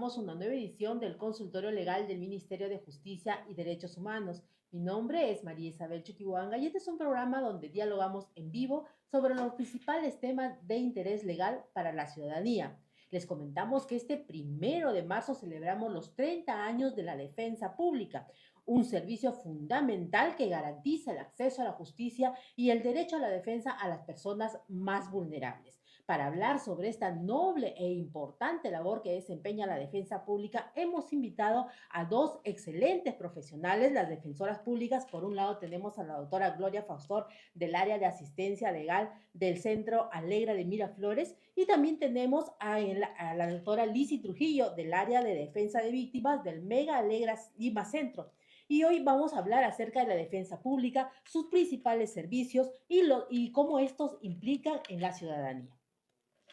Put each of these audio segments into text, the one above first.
Una nueva edición del Consultorio Legal del Ministerio de Justicia y Derechos Humanos. Mi nombre es María Isabel Chuquihuanga y este es un programa donde dialogamos en vivo sobre los principales temas de interés legal para la ciudadanía. Les comentamos que este 1 de marzo celebramos los 30 años de la defensa pública, un servicio fundamental que garantiza el acceso a la justicia y el derecho a la defensa a las personas más vulnerables. Para hablar sobre esta noble e importante labor que desempeña la defensa pública, hemos invitado a dos excelentes profesionales, las defensoras públicas. Por un lado tenemos a la doctora Gloria Faustor del área de asistencia legal del Centro Alegra de Miraflores, y también tenemos a la doctora Lizzy Trujillo del área de defensa de víctimas del Mega Alegra Lima Centro. Y hoy vamos a hablar acerca de la defensa pública, sus principales servicios y cómo estos implican en la ciudadanía.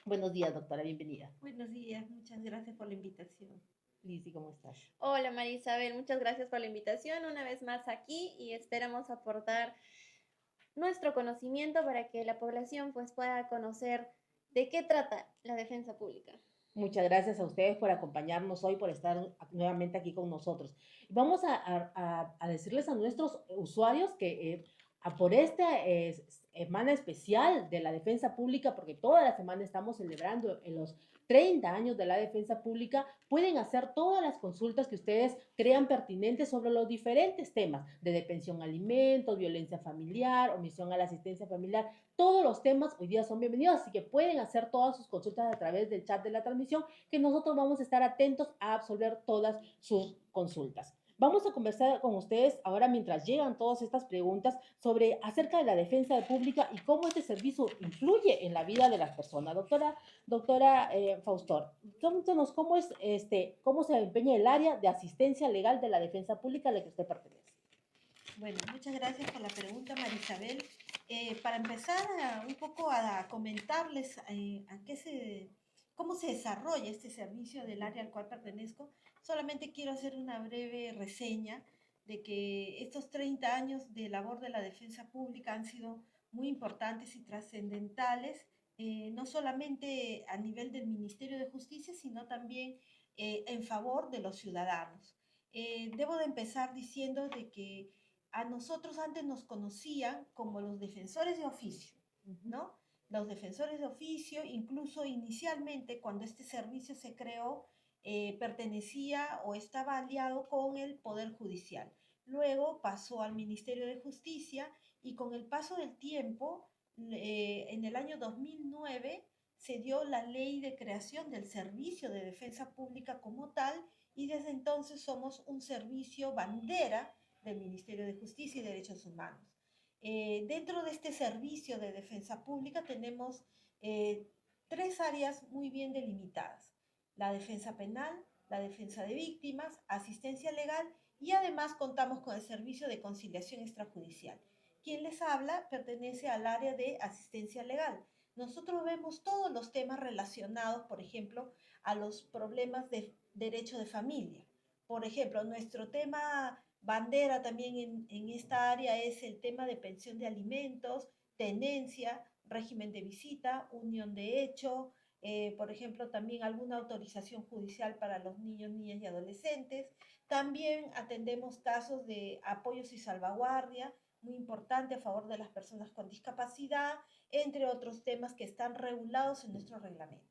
Buenos días, doctora, bienvenida. Buenos días, muchas gracias por la invitación. Lizzy, ¿cómo estás? Hola María Isabel, muchas gracias por la invitación una vez más aquí y esperamos aportar nuestro conocimiento para que la población pues pueda conocer de qué trata la defensa pública. Muchas gracias a ustedes por acompañarnos hoy, por estar nuevamente aquí con nosotros. Vamos a decirles a nuestros usuarios que por esta semana especial de la defensa pública, porque toda la semana estamos celebrando en los 30 años de la defensa pública, pueden hacer todas las consultas que ustedes crean pertinentes sobre los diferentes temas de pensión a alimentos, violencia familiar, omisión a la asistencia familiar. Todos los temas hoy día son bienvenidos, así que pueden hacer todas sus consultas a través del chat de la transmisión, que nosotros vamos a estar atentos a absolver todas sus consultas. Vamos a conversar con ustedes ahora mientras llegan todas estas preguntas sobre acerca de la defensa pública y cómo este servicio influye en la vida de las personas. Doctora Faustor, cuéntanos cómo se desempeña el área de asistencia legal de la defensa pública a la que usted pertenece. Bueno, muchas gracias por la pregunta, María Isabel. Para empezar un poco a comentarles cómo se desarrolla este servicio del área al cual pertenezco, solamente quiero hacer una breve reseña de que estos 30 años de labor de la defensa pública han sido muy importantes y trascendentales, no solamente a nivel del Ministerio de Justicia, sino también en favor de los ciudadanos. Debo de empezar diciendo de que a nosotros antes nos conocían como los defensores de oficio, ¿no? Los defensores de oficio, incluso inicialmente cuando este servicio se creó, pertenecía o estaba aliado con el Poder Judicial. Luego pasó al Ministerio de Justicia y con el paso del tiempo, en el año 2009, se dio la ley de creación del Servicio de Defensa Pública como tal, y desde entonces somos un servicio bandera del Ministerio de Justicia y Derechos Humanos. Dentro de este servicio de defensa pública tenemos tres áreas muy bien delimitadas: la defensa penal, la defensa de víctimas, asistencia legal, y además contamos con el servicio de conciliación extrajudicial. Quien les habla pertenece al área de asistencia legal. Nosotros vemos todos los temas relacionados, por ejemplo, a los problemas de derecho de familia. Por ejemplo, nuestro tema bandera también en esta área es el tema de pensión de alimentos, tenencia, régimen de visita, unión de hecho, por ejemplo, también alguna autorización judicial para los niños, niñas y adolescentes. También atendemos casos de apoyos y salvaguardia, muy importante a favor de las personas con discapacidad, entre otros temas que están regulados en nuestro reglamento.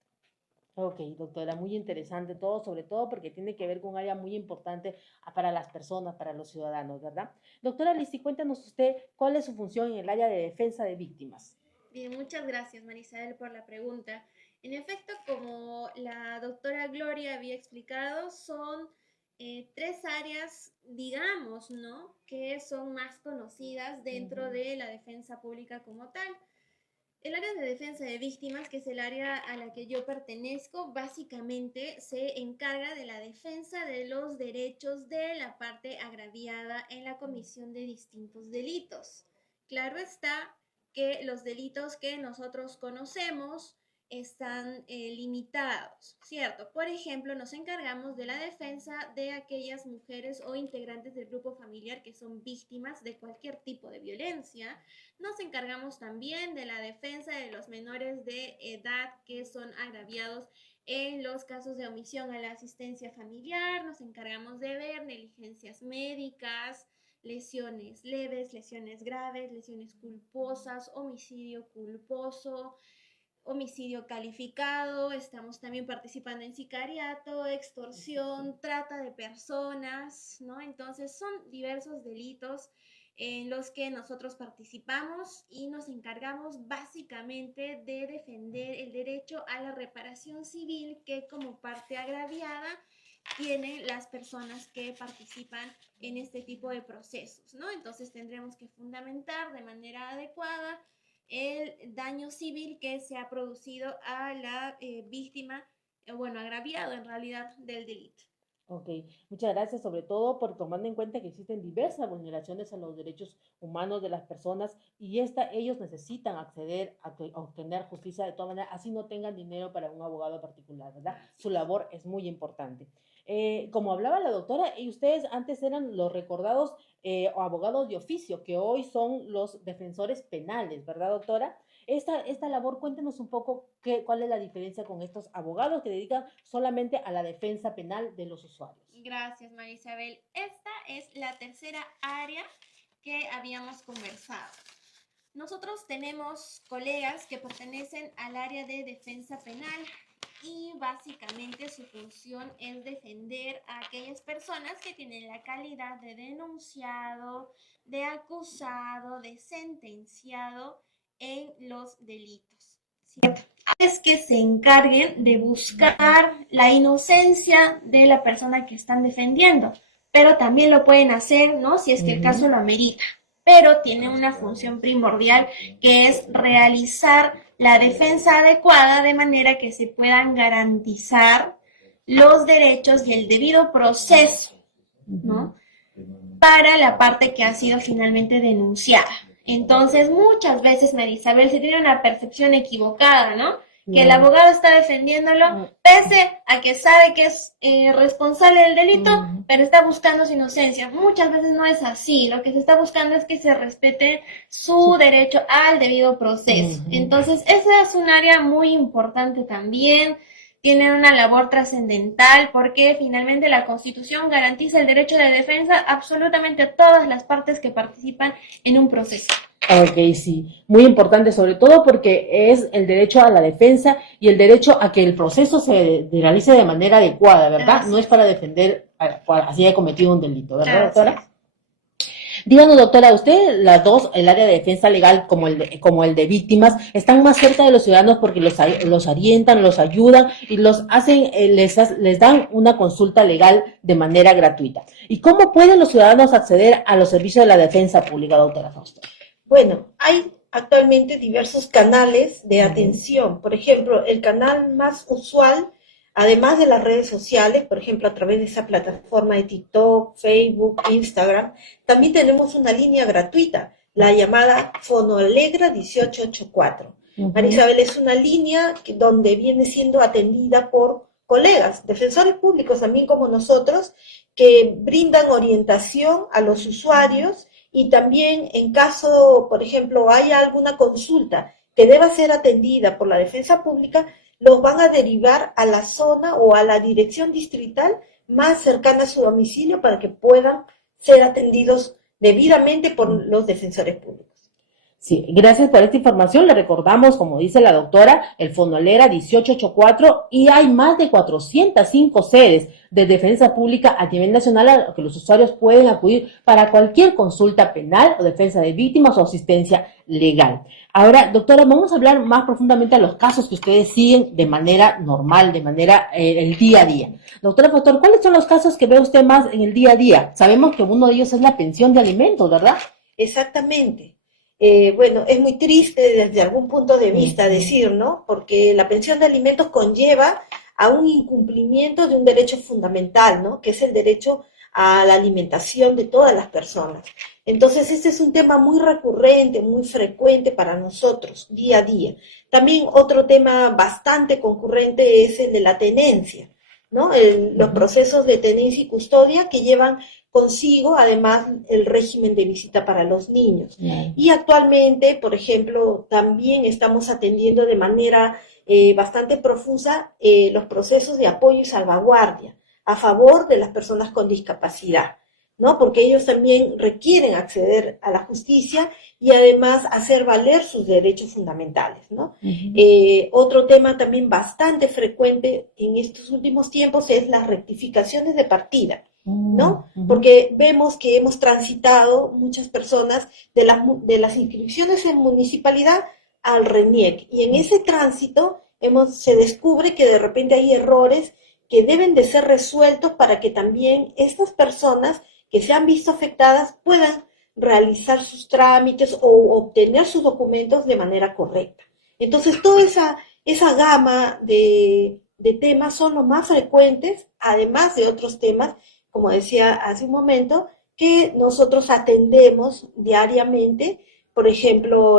Ok, doctora, muy interesante todo, sobre todo porque tiene que ver con un área muy importante para las personas, para los ciudadanos, ¿verdad? Doctora Lizzy, cuéntanos usted cuál es su función en el área de defensa de víctimas. Bien, muchas gracias Marisabel por la pregunta. En efecto, como la doctora Gloria había explicado, son tres áreas, digamos, ¿no?, que son más conocidas dentro de la defensa pública como tal. El área de defensa de víctimas, que es el área a la que yo pertenezco, básicamente se encarga de la defensa de los derechos de la parte agraviada en la comisión de distintos delitos. Claro está que los delitos que nosotros conocemos están limitados, ¿cierto? Por ejemplo, nos encargamos de la defensa de aquellas mujeres o integrantes del grupo familiar que son víctimas de cualquier tipo de violencia. Nos encargamos también de la defensa de los menores de edad que son agraviados En los casos de omisión a la asistencia familiar, nos encargamos de ver negligencias médicas, lesiones leves, lesiones graves, lesiones culposas, homicidio culposo, homicidio calificado. Estamos también participando en sicariato, extorsión, trata de personas, ¿no? Entonces son diversos delitos en los que nosotros participamos y nos encargamos básicamente de defender el derecho a la reparación civil que como parte agraviada tienen las personas que participan en este tipo de procesos, ¿no? Entonces tendremos que fundamentar de manera adecuada el daño civil que se ha producido a la víctima, bueno, agraviado en realidad del delito. Ok, muchas gracias, sobre todo por tomando en cuenta que existen diversas vulneraciones a los derechos humanos de las personas y ellos necesitan acceder a obtener justicia de todas maneras, así no tengan dinero para un abogado particular, ¿verdad? Su labor es muy importante. Como hablaba la doctora, y ustedes antes eran los recordados o abogados de oficio, que hoy son los defensores penales, ¿verdad, doctora? Esta labor, cuéntenos un poco cuál es la diferencia con estos abogados que dedican solamente a la defensa penal de los usuarios. Gracias, María Isabel. Esta es la tercera área que habíamos conversado. Nosotros tenemos colegas que pertenecen al área de defensa penal y básicamente su función es defender a aquellas personas que tienen la calidad de denunciado, de acusado, de sentenciado en los delitos, ¿sí? Es que se encarguen de buscar la inocencia de la persona que están defendiendo, pero también lo pueden hacer, ¿no? Si es que el caso lo amerita, pero tiene una función primordial que es realizar la defensa adecuada de manera que se puedan garantizar los derechos y el debido proceso, ¿no? Para la parte que ha sido finalmente denunciada. Entonces, muchas veces, María Isabel, se tiene una percepción equivocada, ¿no? Que el abogado está defendiéndolo, pese a que sabe que es responsable del delito, pero está buscando su inocencia. Muchas veces no es así. Lo que se está buscando es que se respete su derecho al debido proceso. Entonces, esa es un área muy importante también. Tienen una labor trascendental porque finalmente la Constitución garantiza el derecho de defensa absolutamente a todas las partes que participan en un proceso. Ok, sí, muy importante, sobre todo porque es el derecho a la defensa y el derecho a que el proceso se realice de manera adecuada, ¿verdad? No es para defender así haya cometido un delito, ¿verdad, doctora? Díganos, doctora, usted, las dos, el área de defensa legal como el de víctimas, están más cerca de los ciudadanos porque los orientan, los ayudan y los hacen, les dan una consulta legal de manera gratuita. ¿Y cómo pueden los ciudadanos acceder a los servicios de la defensa pública, doctora Fausto? Bueno, hay actualmente diversos canales de atención. Por ejemplo, el canal más usual, además de las redes sociales, por ejemplo, a través de esa plataforma de TikTok, Facebook, Instagram, también tenemos una línea gratuita, la llamada Fonoalegra 1884. María Isabel, es una línea donde viene siendo atendida por colegas, defensores públicos también como nosotros, que brindan orientación a los usuarios y también en caso, por ejemplo, haya alguna consulta que deba ser atendida por la defensa pública, los van a derivar a la zona o a la dirección distrital más cercana a su domicilio para que puedan ser atendidos debidamente por los defensores públicos. Sí, gracias por esta información. Le recordamos, como dice la doctora, el Fonoalegra 1884 y hay más de 405 sedes de defensa pública a nivel nacional a que los usuarios pueden acudir para cualquier consulta penal o defensa de víctimas o asistencia legal. Ahora, doctora, vamos a hablar más profundamente de los casos que ustedes siguen de manera normal, de manera el día a día. Doctora Pastor, ¿cuáles son los casos que ve usted más en el día a día? Sabemos que uno de ellos es la pensión de alimentos, ¿verdad? Exactamente. Bueno, es muy triste desde algún punto de vista decir, ¿no? Porque la pensión de alimentos conlleva a un incumplimiento de un derecho fundamental, ¿no? Que es el derecho a la alimentación de todas las personas. Entonces, este es un tema muy recurrente, muy frecuente para nosotros, día a día. También otro tema bastante concurrente es el de la tenencia, ¿no? Los procesos de tenencia y custodia que llevan consigo, además, el régimen de visita para los niños. Y actualmente, por ejemplo, también estamos atendiendo de manera bastante profusa los procesos de apoyo y salvaguardia a favor de las personas con discapacidad, ¿no? Porque ellos también requieren acceder a la justicia y además hacer valer sus derechos fundamentales, ¿no? Otro tema también bastante frecuente en estos últimos tiempos es las rectificaciones de partida, ¿no? Porque vemos que hemos transitado muchas personas de las inscripciones en municipalidad al RENIEC, y en ese tránsito se descubre que de repente hay errores que deben de ser resueltos para que también estas personas que se han visto afectadas puedan realizar sus trámites o obtener sus documentos de manera correcta. Entonces, toda esa gama de temas son los más frecuentes, además de otros temas, como decía hace un momento, que nosotros atendemos diariamente, por ejemplo,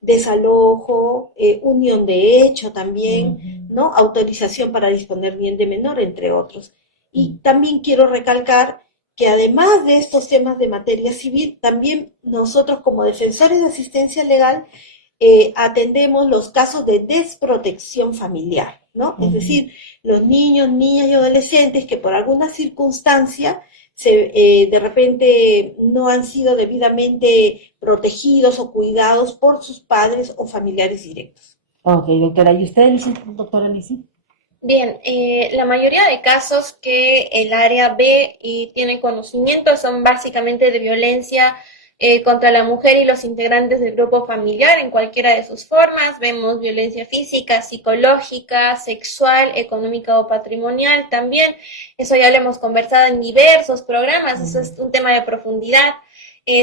desalojo, unión de hecho también, ¿no? Autorización para disponer bien de menor, entre otros. Y también quiero recalcar que además de estos temas de materia civil, también nosotros como defensores de asistencia legal atendemos los casos de desprotección familiar, ¿no? Es decir, los niños, niñas y adolescentes que por alguna circunstancia de repente no han sido debidamente protegidos o cuidados por sus padres o familiares directos. Ok, doctora. ¿Y usted, doctora Lizzy? Bien, la mayoría de casos que el área ve y tiene conocimiento son básicamente de violencia contra la mujer y los integrantes del grupo familiar en cualquiera de sus formas. Vemos violencia física, psicológica, sexual, económica o patrimonial también. Eso ya lo hemos conversado en diversos programas, eso es un tema de profundidad.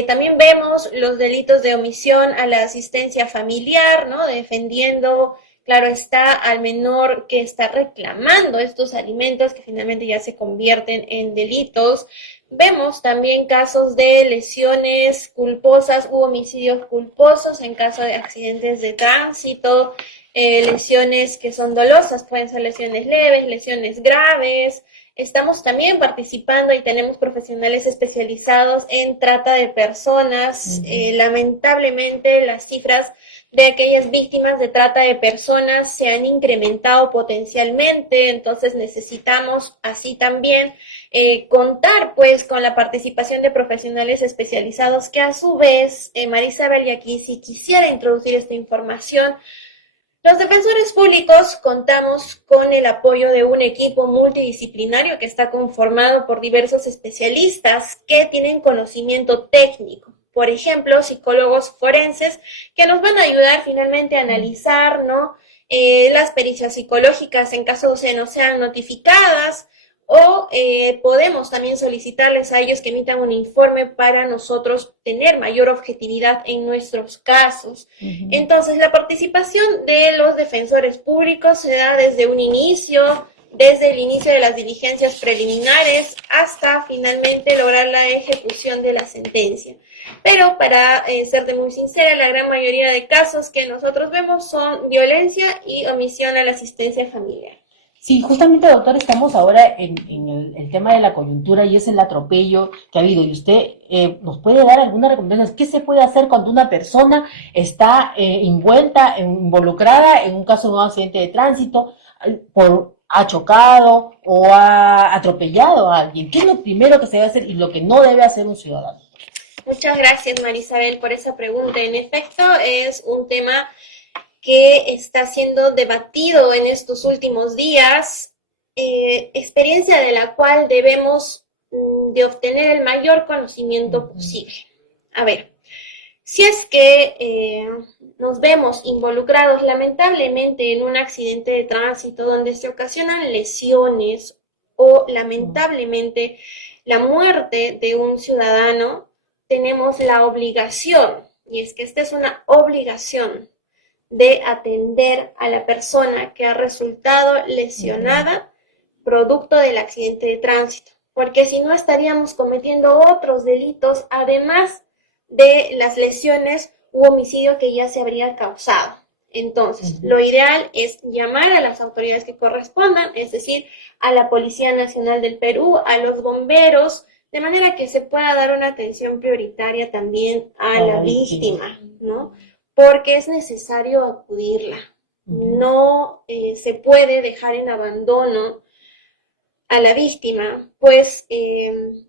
También vemos los delitos de omisión a la asistencia familiar, ¿no? Defendiendo, claro está, al menor que está reclamando estos alimentos que finalmente ya se convierten en delitos. Vemos también casos de lesiones culposas u homicidios culposos en caso de accidentes de tránsito, lesiones que son dolosas, pueden ser lesiones leves, lesiones graves. Estamos también participando y tenemos profesionales especializados en trata de personas. Lamentablemente las cifras de aquellas víctimas de trata de personas se han incrementado potencialmente, entonces necesitamos así también contar pues con la participación de profesionales especializados que a su vez, Marisabel, y aquí si quisiera introducir esta información, los defensores públicos contamos con el apoyo de un equipo multidisciplinario que está conformado por diversos especialistas que tienen conocimiento técnico. Por ejemplo, psicólogos forenses que nos van a ayudar finalmente a analizar, ¿no? Las pericias psicológicas en caso de no sean notificadas, o podemos también solicitarles a ellos que emitan un informe para nosotros tener mayor objetividad en nuestros casos. Entonces, la participación de los defensores públicos se da desde un inicio, desde el inicio de las diligencias preliminares hasta finalmente lograr la ejecución de la sentencia. Pero para serte muy sincera, la gran mayoría de casos que nosotros vemos son violencia y omisión a la asistencia familiar. Sí, justamente, doctor, estamos ahora en el tema de la coyuntura y es el atropello que ha habido. Y usted nos puede dar algunas recomendaciones. ¿Qué se puede hacer cuando una persona está involucrada en un caso de un accidente de tránsito, ha chocado o ha atropellado a alguien? ¿Qué es lo primero que se debe hacer y lo que no debe hacer un ciudadano? Muchas gracias, Marisabel, por esa pregunta. En efecto, es un tema que está siendo debatido en estos últimos días, experiencia de la cual debemos de obtener el mayor conocimiento posible. A ver, si es que nos vemos involucrados lamentablemente en un accidente de tránsito donde se ocasionan lesiones o lamentablemente la muerte de un ciudadano, tenemos la obligación, y es que esta es una obligación, de atender a la persona que ha resultado lesionada producto del accidente de tránsito, porque si no estaríamos cometiendo otros delitos además de las lesiones u homicidio que ya se habría causado. Entonces, lo ideal es llamar a las autoridades que correspondan, es decir, a la Policía Nacional del Perú, a los bomberos, de manera que se pueda dar una atención prioritaria también a la víctima, ¿no? Porque es necesario acudirla. No se puede dejar en abandono a la víctima, pues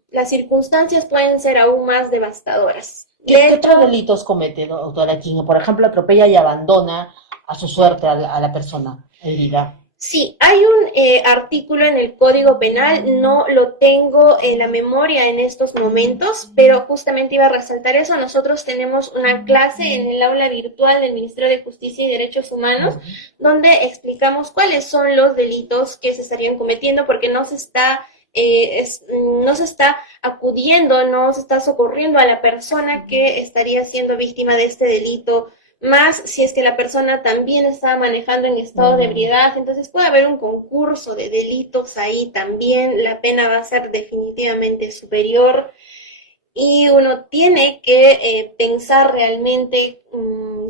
las circunstancias pueden ser aún más devastadoras. ¿Qué otros delitos comete, doctora King? Por ejemplo, atropella y abandona a su suerte a la persona herida. Sí, hay un artículo en el Código Penal, no lo tengo en la memoria en estos momentos, pero justamente iba a resaltar eso. Nosotros tenemos una clase en el aula virtual del Ministerio de Justicia y Derechos Humanos, donde explicamos cuáles son los delitos que se estarían cometiendo, porque no se está acudiendo, no se está socorriendo a la persona que estaría siendo víctima de este delito, más si es que la persona también estaba manejando en estado de ebriedad. Entonces puede haber un concurso de delitos ahí también, la pena va a ser definitivamente superior y uno tiene que pensar realmente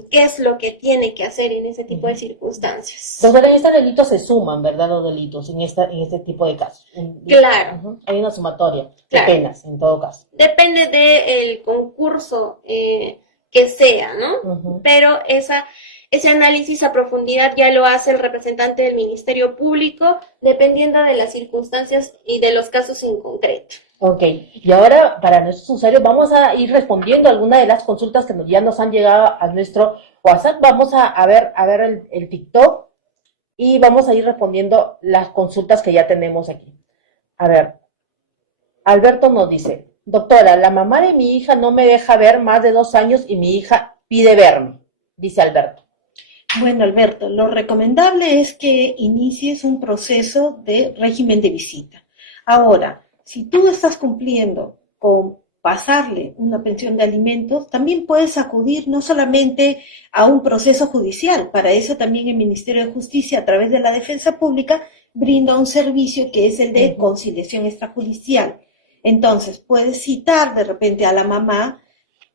qué es lo que tiene que hacer en ese tipo de circunstancias. Entonces, en estos delitos se suman, ¿verdad? Los delitos en este tipo de casos. Claro. Hay una sumatoria de penas, en todo caso. Depende del concurso que sea, ¿no? Pero ese análisis a profundidad ya lo hace el representante del Ministerio Público, dependiendo de las circunstancias y de los casos en concreto. Ok, y ahora para nuestros usuarios vamos a ir respondiendo algunas de las consultas que ya nos han llegado a nuestro WhatsApp. Vamos a ver el TikTok y vamos a ir respondiendo las consultas que ya tenemos aquí. A ver, Alberto nos dice: doctora, la mamá de mi hija no me deja ver más de 2 años y mi hija pide verme, dice Alberto. Bueno, Alberto, lo recomendable es que inicies un proceso de régimen de visita. Ahora, si tú estás cumpliendo con pasarle una pensión de alimentos, también puedes acudir no solamente a un proceso judicial. Para eso también el Ministerio de Justicia, a través de la Defensa Pública, brinda un servicio que es el de conciliación extrajudicial. Entonces, puedes citar de repente a la mamá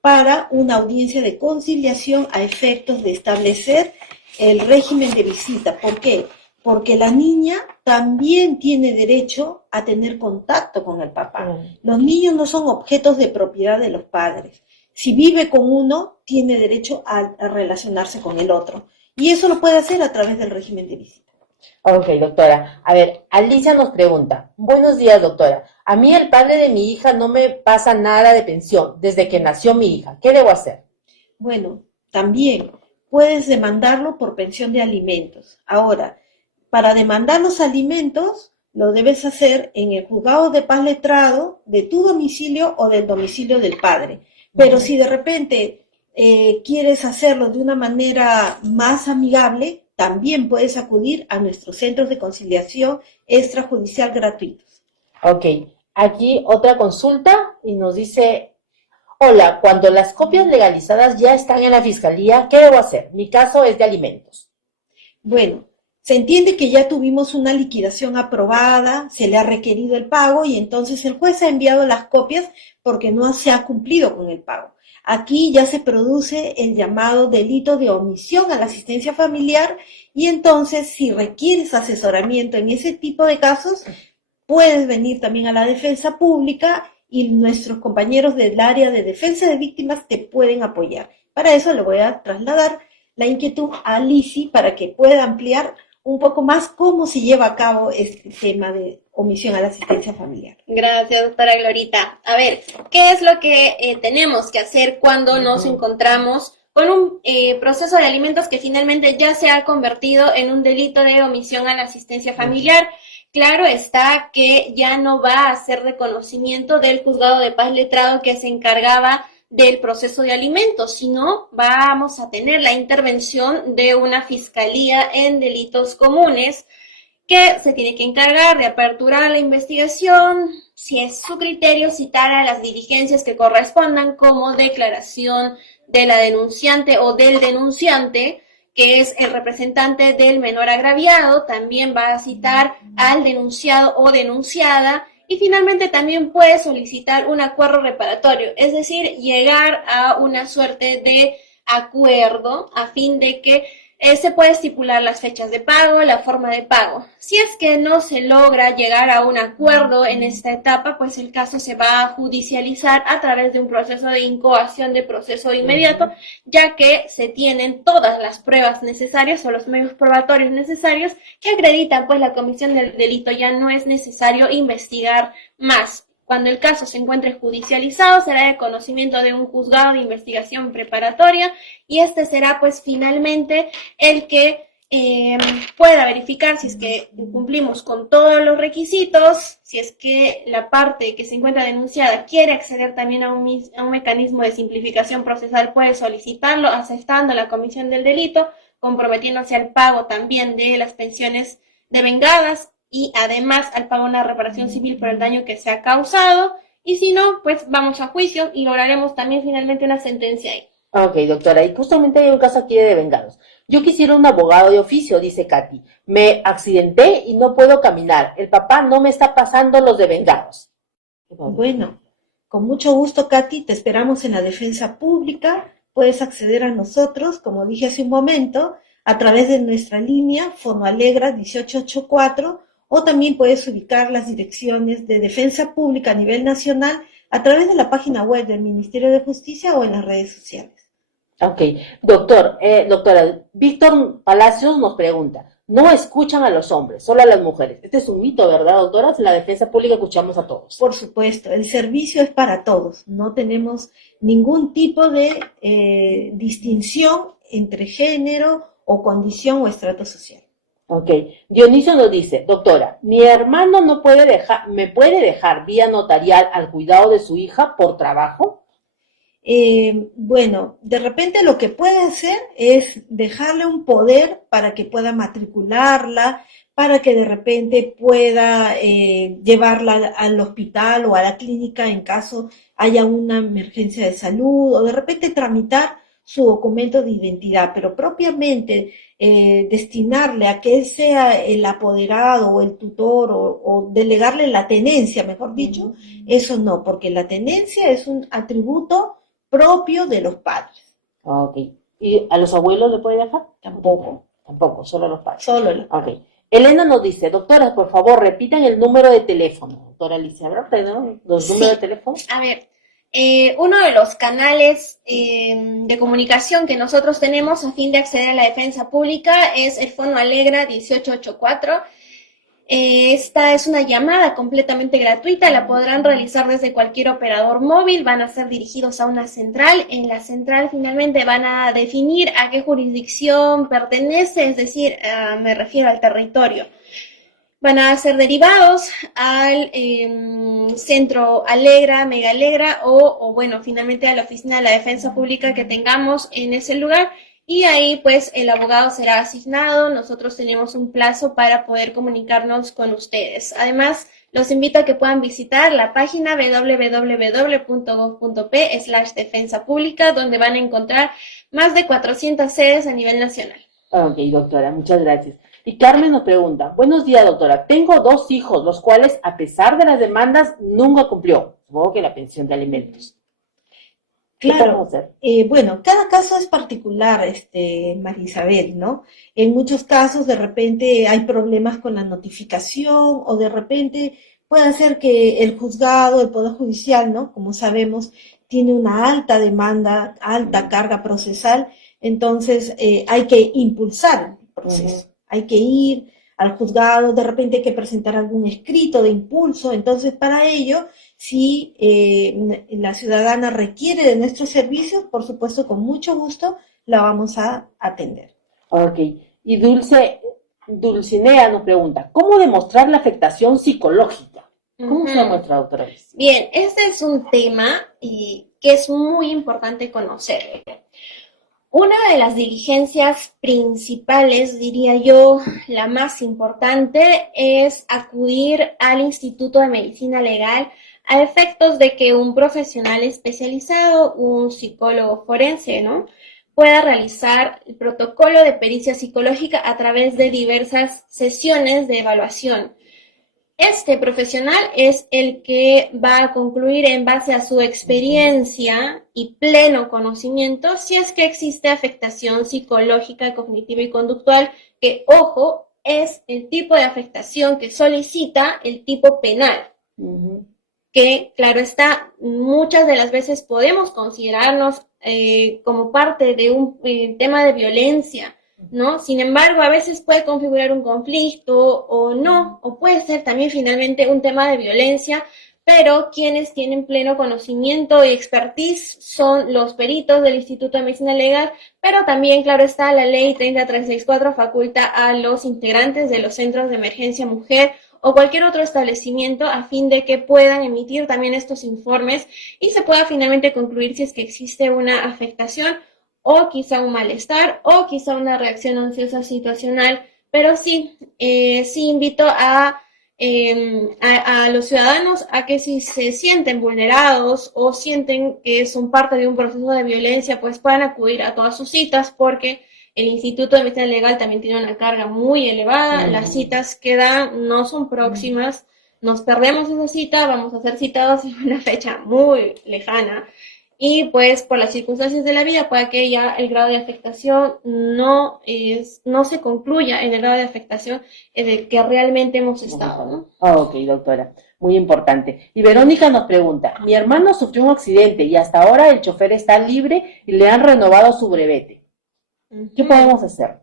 para una audiencia de conciliación a efectos de establecer el régimen de visita. ¿Por qué? Porque la niña también tiene derecho a tener contacto con el papá. Los niños no son objetos de propiedad de los padres. Si vive con uno, tiene derecho a relacionarse con el otro. Y eso lo puede hacer a través del régimen de visita. Ok, doctora. A ver, Alicia nos pregunta: buenos días, doctora. A mí el padre de mi hija no me pasa nada de pensión desde que nació mi hija. ¿Qué debo hacer? Bueno, también puedes demandarlo por pensión de alimentos. Ahora, para demandar los alimentos, lo debes hacer en el juzgado de paz letrado de tu domicilio o del domicilio del padre. Pero si de repente quieres hacerlo de una manera más amigable, también puedes acudir a nuestros centros de conciliación extrajudicial gratuitos. Ok, aquí otra consulta y nos dice: hola, cuando las copias legalizadas ya están en la fiscalía, ¿qué debo hacer? Mi caso es de alimentos. Bueno, se entiende que ya tuvimos una liquidación aprobada, se le ha requerido el pago y entonces el juez ha enviado las copias porque no se ha cumplido con el pago. Aquí ya se produce el llamado delito de omisión a la asistencia familiar y entonces si requieres asesoramiento en ese tipo de casos, puedes venir también a la Defensa Pública y nuestros compañeros del área de defensa de víctimas te pueden apoyar. Para eso le voy a trasladar la inquietud a Alicia para que pueda ampliar un poco más cómo se lleva a cabo este tema de omisión a la asistencia familiar. Gracias, doctora Glorita. A ver, ¿qué es lo que tenemos que hacer cuando nos encontramos con un proceso de alimentos que finalmente ya se ha convertido en un delito de omisión a la asistencia familiar? Claro está que ya no va a hacer reconocimiento del juzgado de paz letrado que se encargaba del proceso de alimentos, sino vamos a tener la intervención de una fiscalía en delitos comunes que se tiene que encargar de aperturar la investigación, si es su criterio, citar a las diligencias que correspondan como declaración de la denunciante o del denunciante, que es el representante del menor agraviado, también va a citar al denunciado o denunciada, y finalmente también puede solicitar un acuerdo reparatorio, es decir, llegar a una suerte de acuerdo a fin de que Se puede estipular las fechas de pago, la forma de pago. Si es que no se logra llegar a un acuerdo en esta etapa, pues el caso se va a judicializar a través de un proceso de incoación de proceso inmediato, ya que se tienen todas las pruebas necesarias o los medios probatorios necesarios que acreditan pues la comisión del delito. Ya no es necesario investigar más. Cuando el caso se encuentre judicializado, será de conocimiento de un juzgado de investigación preparatoria y este será pues finalmente el que pueda verificar si es que cumplimos con todos los requisitos, si es que la parte que se encuentra denunciada quiere acceder también a un mecanismo de simplificación procesal, puede solicitarlo aceptando la comisión del delito, comprometiéndose al pago también de las pensiones devengadas y además al pago una reparación civil por el daño que se ha causado, y si no, pues vamos a juicio y lograremos también finalmente una sentencia ahí. Ok, doctora, y justamente hay un caso aquí de devengados. Yo quisiera un abogado de oficio, dice Katy. Me accidenté y no puedo caminar. El papá no me está pasando los devengados. Bueno, con mucho gusto, Katy, te esperamos en la defensa pública. Puedes acceder a nosotros, como dije hace un momento, a través de nuestra línea Fonoalegra 1884, o también puedes ubicar las direcciones de defensa pública a nivel nacional a través de la página web del Ministerio de Justicia o en las redes sociales. Ok, doctora, Víctor Palacios nos pregunta, no escuchan a los hombres, solo a las mujeres. Este es un mito, ¿verdad, doctora? En la defensa pública escuchamos a todos. Por supuesto, el servicio es para todos. No tenemos ningún tipo de distinción entre género o condición o estrato social. Ok, Dionisio nos dice, doctora, mi hermano no puede me puede dejar vía notarial al cuidado de su hija por trabajo. Bueno, de repente lo que puede hacer es dejarle un poder para que pueda matricularla, para que de repente pueda llevarla al hospital o a la clínica en caso haya una emergencia de salud, o de repente tramitar su documento de identidad, pero propiamente destinarle a que él sea el apoderado o el tutor o delegarle la tenencia, mejor dicho, eso no, porque la tenencia es un atributo propio de los padres. Ok, ¿y a los abuelos le puede dejar? Tampoco. Tampoco, solo a los padres. Solo los padres. Ok. Elena nos dice, doctora, por favor, repitan el número de teléfono. Doctora Alicia, ¿verdad? ¿Los números de teléfono? A ver, uno de los canales de comunicación que nosotros tenemos a fin de acceder a la defensa pública es el Fonoalegra 1884. Esta es una llamada completamente gratuita, la podrán realizar desde cualquier operador móvil, van a ser dirigidos a una central. En la central finalmente van a definir a qué jurisdicción pertenece, es decir, me refiero al territorio. Van a ser derivados al centro Alegra, Mega Alegra o bueno, finalmente a la oficina de la defensa pública que tengamos en ese lugar. Y ahí pues el abogado será asignado, nosotros tenemos un plazo para poder comunicarnos con ustedes. Además, los invito a que puedan visitar la página www.gov.p/defensa pública, donde van a encontrar más de 400 sedes a nivel nacional. Ok, doctora, muchas gracias. Y Carmen nos pregunta, buenos días, doctora, tengo 2 hijos, los cuales, a pesar de las demandas, nunca cumplió, supongo que la pensión de alimentos. Claro, bueno, cada caso es particular, María Isabel, ¿no? En muchos casos de repente hay problemas con la notificación o de repente puede ser que el juzgado, el Poder Judicial, ¿no? Como sabemos, tiene una alta demanda, alta carga procesal, entonces hay que impulsar el proceso, hay que ir al juzgado, de repente hay que presentar algún escrito de impulso, entonces para ello, si la ciudadana requiere de nuestros servicios, por supuesto, con mucho gusto la vamos a atender. Ok, y Dulcinea nos pregunta, ¿cómo demostrar la afectación psicológica? ¿Cómo se demuestra, doctora? Bien, este es un tema que es muy importante conocer. Una de las diligencias principales, diría yo, la más importante, es acudir al Instituto de Medicina Legal a efectos de que un profesional especializado, un psicólogo forense, ¿no?, pueda realizar el protocolo de pericia psicológica a través de diversas sesiones de evaluación. este profesional es el que va a concluir en base a su experiencia y pleno conocimiento si es que existe afectación psicológica, cognitiva y conductual, que, ojo, es el tipo de afectación que solicita el tipo penal. Que, claro está, muchas de las veces podemos considerarnos como parte de un tema de violencia, ¿no? Sin embargo, a veces puede configurar un conflicto o no, o puede ser también finalmente un tema de violencia, pero quienes tienen pleno conocimiento y expertise son los peritos del Instituto de Medicina Legal, pero también, claro está, la ley 30364 faculta a los integrantes de los centros de emergencia mujer o cualquier otro establecimiento a fin de que puedan emitir también estos informes y se pueda finalmente concluir si es que existe una afectación o quizá un malestar o quizá una reacción ansiosa situacional, pero sí invito a los ciudadanos a que si se sienten vulnerados o sienten que son parte de un proceso de violencia, pues puedan acudir a todas sus citas porque el Instituto de Medicina Legal también tiene una carga muy elevada, las citas que dan no son próximas, nos perdemos esa cita, vamos a ser citados en una fecha muy lejana y pues por las circunstancias de la vida puede que ya el grado de afectación no se concluya en el grado de afectación en el que realmente hemos estado, ¿no? Ok, doctora, muy importante. Y Verónica nos pregunta, mi hermano sufrió un accidente y hasta ahora el chofer está libre y le han renovado su brevete. ¿Qué podemos hacer?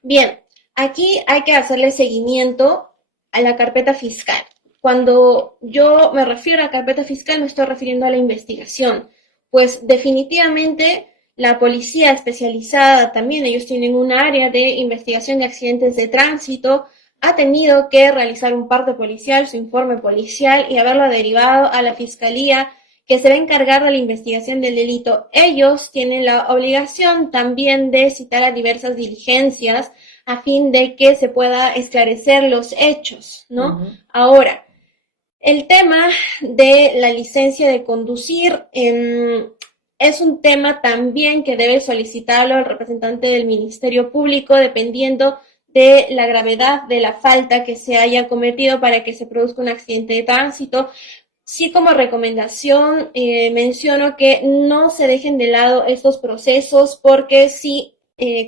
Bien, aquí hay que hacerle seguimiento a la carpeta fiscal. Cuando yo me refiero a carpeta fiscal, me estoy refiriendo a la investigación, pues definitivamente la policía especializada también, ellos tienen un área de investigación de accidentes de tránsito, ha tenido que realizar un parte policial, su informe policial y haberlo derivado a la fiscalía que se va a encargar de la investigación del delito. Ellos tienen la obligación también de citar a diversas diligencias a fin de que se pueda esclarecer los hechos, ¿no? Ahora, el tema de la licencia de conducir es un tema también que debe solicitarlo el representante del Ministerio Público dependiendo de la gravedad de la falta que se haya cometido para que se produzca un accidente de tránsito. Sí, como recomendación, menciono que no se dejen de lado estos procesos porque sí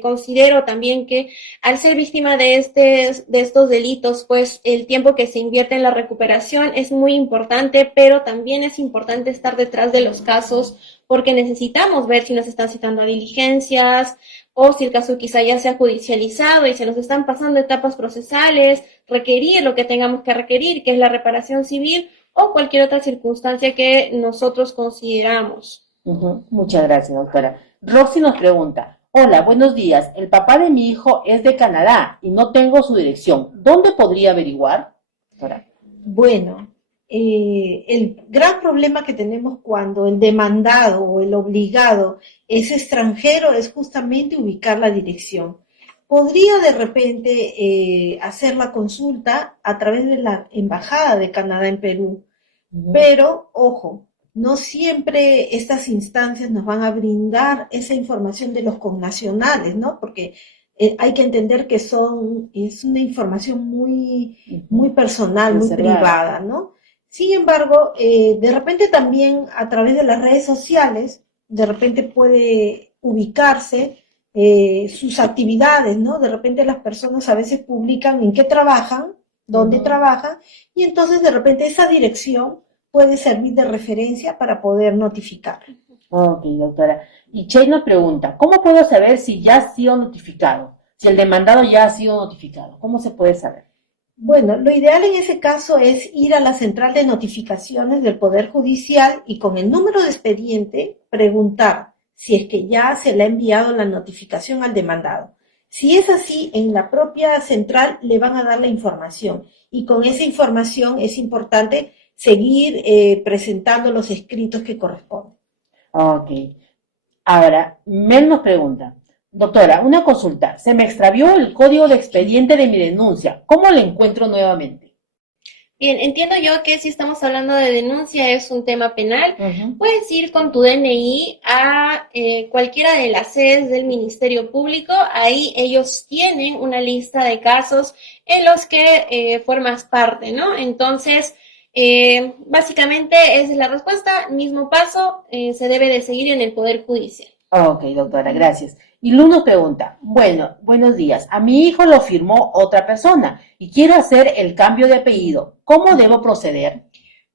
considero también que al ser víctima de estos delitos, pues el tiempo que se invierte en la recuperación es muy importante, pero también es importante estar detrás de los casos porque necesitamos ver si nos están citando a diligencias o si el caso quizá ya se ha judicializado y se nos están pasando etapas procesales, requerir lo que tengamos que requerir, que es la reparación civil o cualquier otra circunstancia que nosotros consideramos. Muchas gracias, doctora. Roxy nos pregunta, hola, buenos días, el papá de mi hijo es de Canadá y no tengo su dirección. ¿Dónde podría averiguar, doctora? Bueno, el gran problema que tenemos cuando el demandado o el obligado es extranjero es justamente ubicar la dirección. Podría de repente hacer la consulta a través de la Embajada de Canadá en Perú, pero ojo, no siempre estas instancias nos van a brindar esa información de los connacionales, ¿no? Porque hay que entender que es una información muy personal, muy privada, ¿no? Sin embargo, de repente también a través de las redes sociales, de repente puede ubicarse sus actividades, ¿no? De repente las personas a veces publican en qué trabajan, dónde trabajan, y entonces de repente esa dirección puede servir de referencia para poder notificar. Ok, doctora. Y Che nos pregunta, ¿cómo puedo saber si ya ha sido notificado? Si el demandado ya ha sido notificado, ¿cómo se puede saber? Bueno, lo ideal en ese caso es ir a la central de notificaciones del Poder Judicial y con el número de expediente preguntar si es que ya se le ha enviado la notificación al demandado. Si es así, en la propia central le van a dar la información y con esa información es importante seguir presentando los escritos que corresponden. Ok. Ahora, Mel nos pregunta, doctora, una consulta, se me extravió el código de expediente de mi denuncia, ¿cómo lo encuentro nuevamente? Bien, entiendo yo que si estamos hablando de denuncia es un tema penal. Ujú. Puedes ir con tu DNI a cualquiera de las sedes del Ministerio Público. Ahí ellos tienen una lista de casos en los que formas parte, ¿no? Entonces, básicamente esa es la respuesta. Mismo paso se debe de seguir en el Poder Judicial. Ok, doctora, gracias. Y Luno pregunta, bueno, buenos días. A mi hijo lo firmó otra persona y quiero hacer el cambio de apellido. ¿Cómo debo proceder?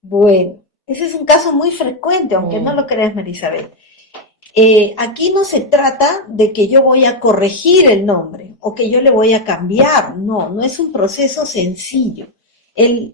Bueno, ese es un caso muy frecuente, aunque no Mm. lo creas, Marisabel. Aquí no se trata de que yo voy a corregir el nombre o que yo le voy a cambiar. No, no es un proceso sencillo.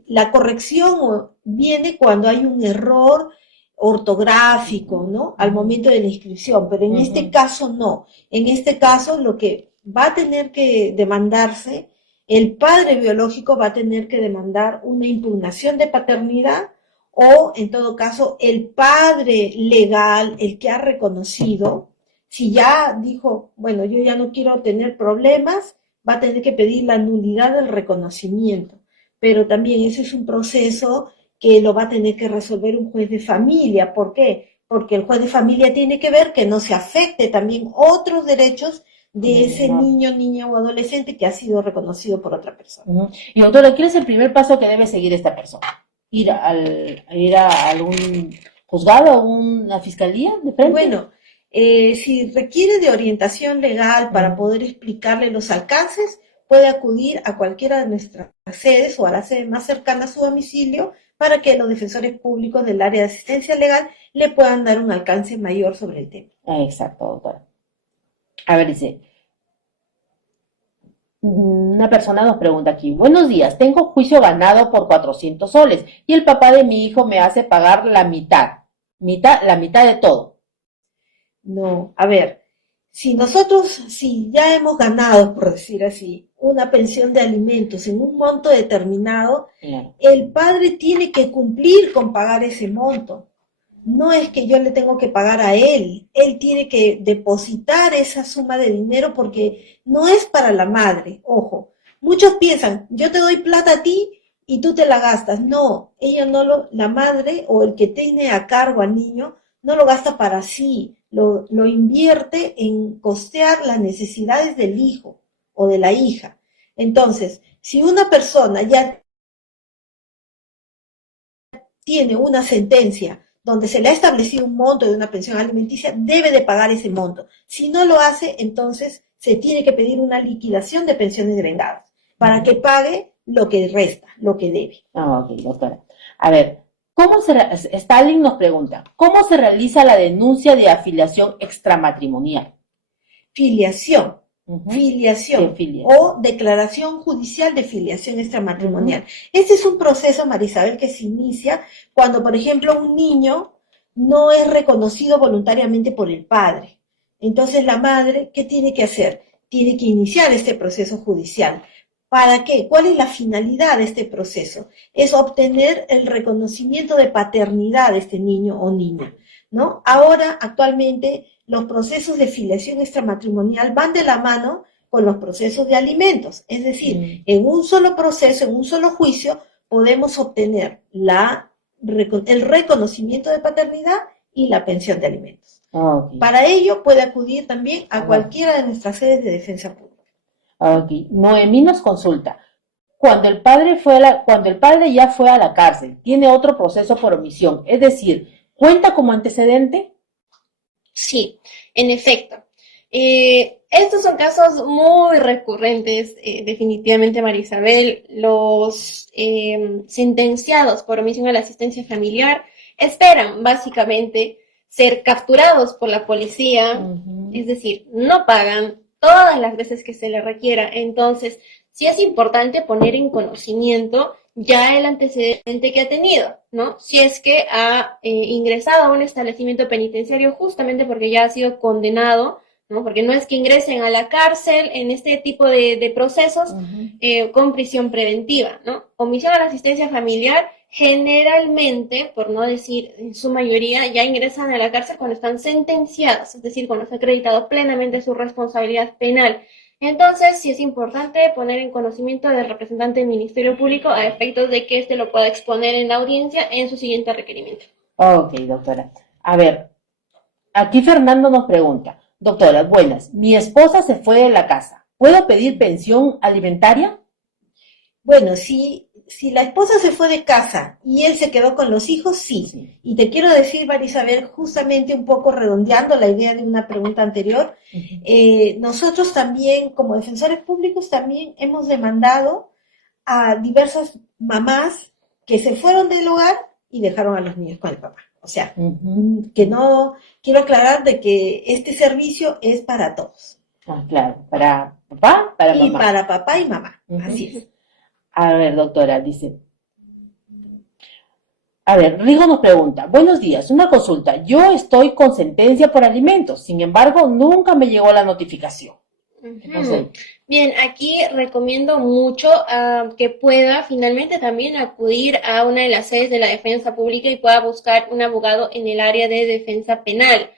La corrección viene cuando hay un error ortográfico, ¿no? Al momento de la inscripción, pero en este caso no. En este caso lo que va a tener que demandarse, el padre biológico va a tener que demandar una impugnación de paternidad o en todo caso el padre legal, el que ha reconocido, si ya dijo, bueno, yo ya no quiero tener problemas, va a tener que pedir la nulidad del reconocimiento. Pero también ese es un proceso que lo va a tener que resolver un juez de familia. ¿Por qué? Porque el juez de familia tiene que ver que no se afecte también otros derechos de ese niño, niña o adolescente que ha sido reconocido por otra persona. Ujú. Y doctora, ¿cuál es el primer paso que debe seguir esta persona? Ir a algún juzgado, a una fiscalía de frente? Bueno, si requiere de orientación legal para poder explicarle los alcances, puede acudir a cualquiera de nuestras sedes o a la sede más cercana a su domicilio para que los defensores públicos del área de asistencia legal le puedan dar un alcance mayor sobre el tema. Exacto, doctora. A ver, dice, una persona nos pregunta aquí, buenos días, tengo juicio ganado por 400 soles y el papá de mi hijo me hace pagar la mitad de todo. No, a ver, si ya hemos ganado, por decir así, una pensión de alimentos en un monto determinado, Claro. el padre tiene que cumplir con pagar ese monto. No es que yo le tengo que pagar a él tiene que depositar esa suma de dinero porque no es para la madre, ojo. Muchos piensan, yo te doy plata a ti y tú te la gastas. No, la madre o el que tiene a cargo al niño no lo gasta para sí, lo invierte en costear las necesidades del hijo o de la hija. Entonces, si una persona ya tiene una sentencia donde se le ha establecido un monto de una pensión alimenticia, debe de pagar ese monto. Si no lo hace, entonces se tiene que pedir una liquidación de pensiones devengadas para que pague lo que resta, lo que debe. Ok, doctora. A ver, Stalin nos pregunta, ¿cómo se realiza la denuncia de afiliación extramatrimonial? Filiación. Filiación. O declaración judicial de filiación extramatrimonial. Este es un proceso, Marisabel, que se inicia cuando, por ejemplo, un niño no es reconocido voluntariamente por el padre. Entonces la madre, ¿qué tiene que hacer? Tiene que iniciar este proceso judicial. ¿Para qué? ¿Cuál es la finalidad de este proceso? Es obtener el reconocimiento de paternidad de este niño o niña, ¿no? Ahora, actualmente, los procesos de filiación extramatrimonial van de la mano con los procesos de alimentos. Es decir, en un solo proceso, en un solo juicio, podemos obtener el reconocimiento de paternidad y la pensión de alimentos. Okay. Para ello puede acudir también a cualquiera de nuestras sedes de defensa pública. Okay. Noemí nos consulta. Cuando el padre ya fue a la cárcel, tiene otro proceso por omisión, es decir, ¿cuenta como antecedente? Sí, en efecto. Estos son casos muy recurrentes, definitivamente, María Isabel. Los sentenciados por omisión a la asistencia familiar esperan básicamente ser capturados por la policía, es decir, no pagan todas las veces que se les requiera. Entonces, sí es importante poner en conocimiento ya el antecedente que ha tenido, ¿no? Si es que ha ingresado a un establecimiento penitenciario justamente porque ya ha sido condenado, ¿no? Porque no es que ingresen a la cárcel en este tipo de procesos con prisión preventiva, ¿no? Omisión a la asistencia familiar, generalmente, por no decir en su mayoría, ya ingresan a la cárcel cuando están sentenciados, es decir, cuando se ha acreditado plenamente su responsabilidad penal. Entonces, sí es importante poner en conocimiento del representante del Ministerio Público a efectos de que éste lo pueda exponer en la audiencia en su siguiente requerimiento. Ok, doctora. A ver, aquí Fernando nos pregunta, doctora, buenas, mi esposa se fue de la casa. ¿Puedo pedir pensión alimentaria? Bueno, si la esposa se fue de casa y él se quedó con los hijos, sí. Sí. Y te quiero decir, Marisabel, justamente un poco redondeando la idea de una pregunta anterior, nosotros también, como defensores públicos, también hemos demandado a diversas mamás que se fueron del hogar y dejaron a los niños con el papá. O sea, que no, quiero aclarar de que este servicio es para todos. Ah, claro, para papá, para Y mamá. para papá y mamá, así es. A ver, doctora, dice. A ver, Rigo nos pregunta, buenos días, una consulta. Yo estoy con sentencia por alimentos, sin embargo, nunca me llegó la notificación. Entonces, Bien, aquí recomiendo mucho que pueda finalmente también acudir a una de las sedes de la defensa pública y pueda buscar un abogado en el área de defensa penal.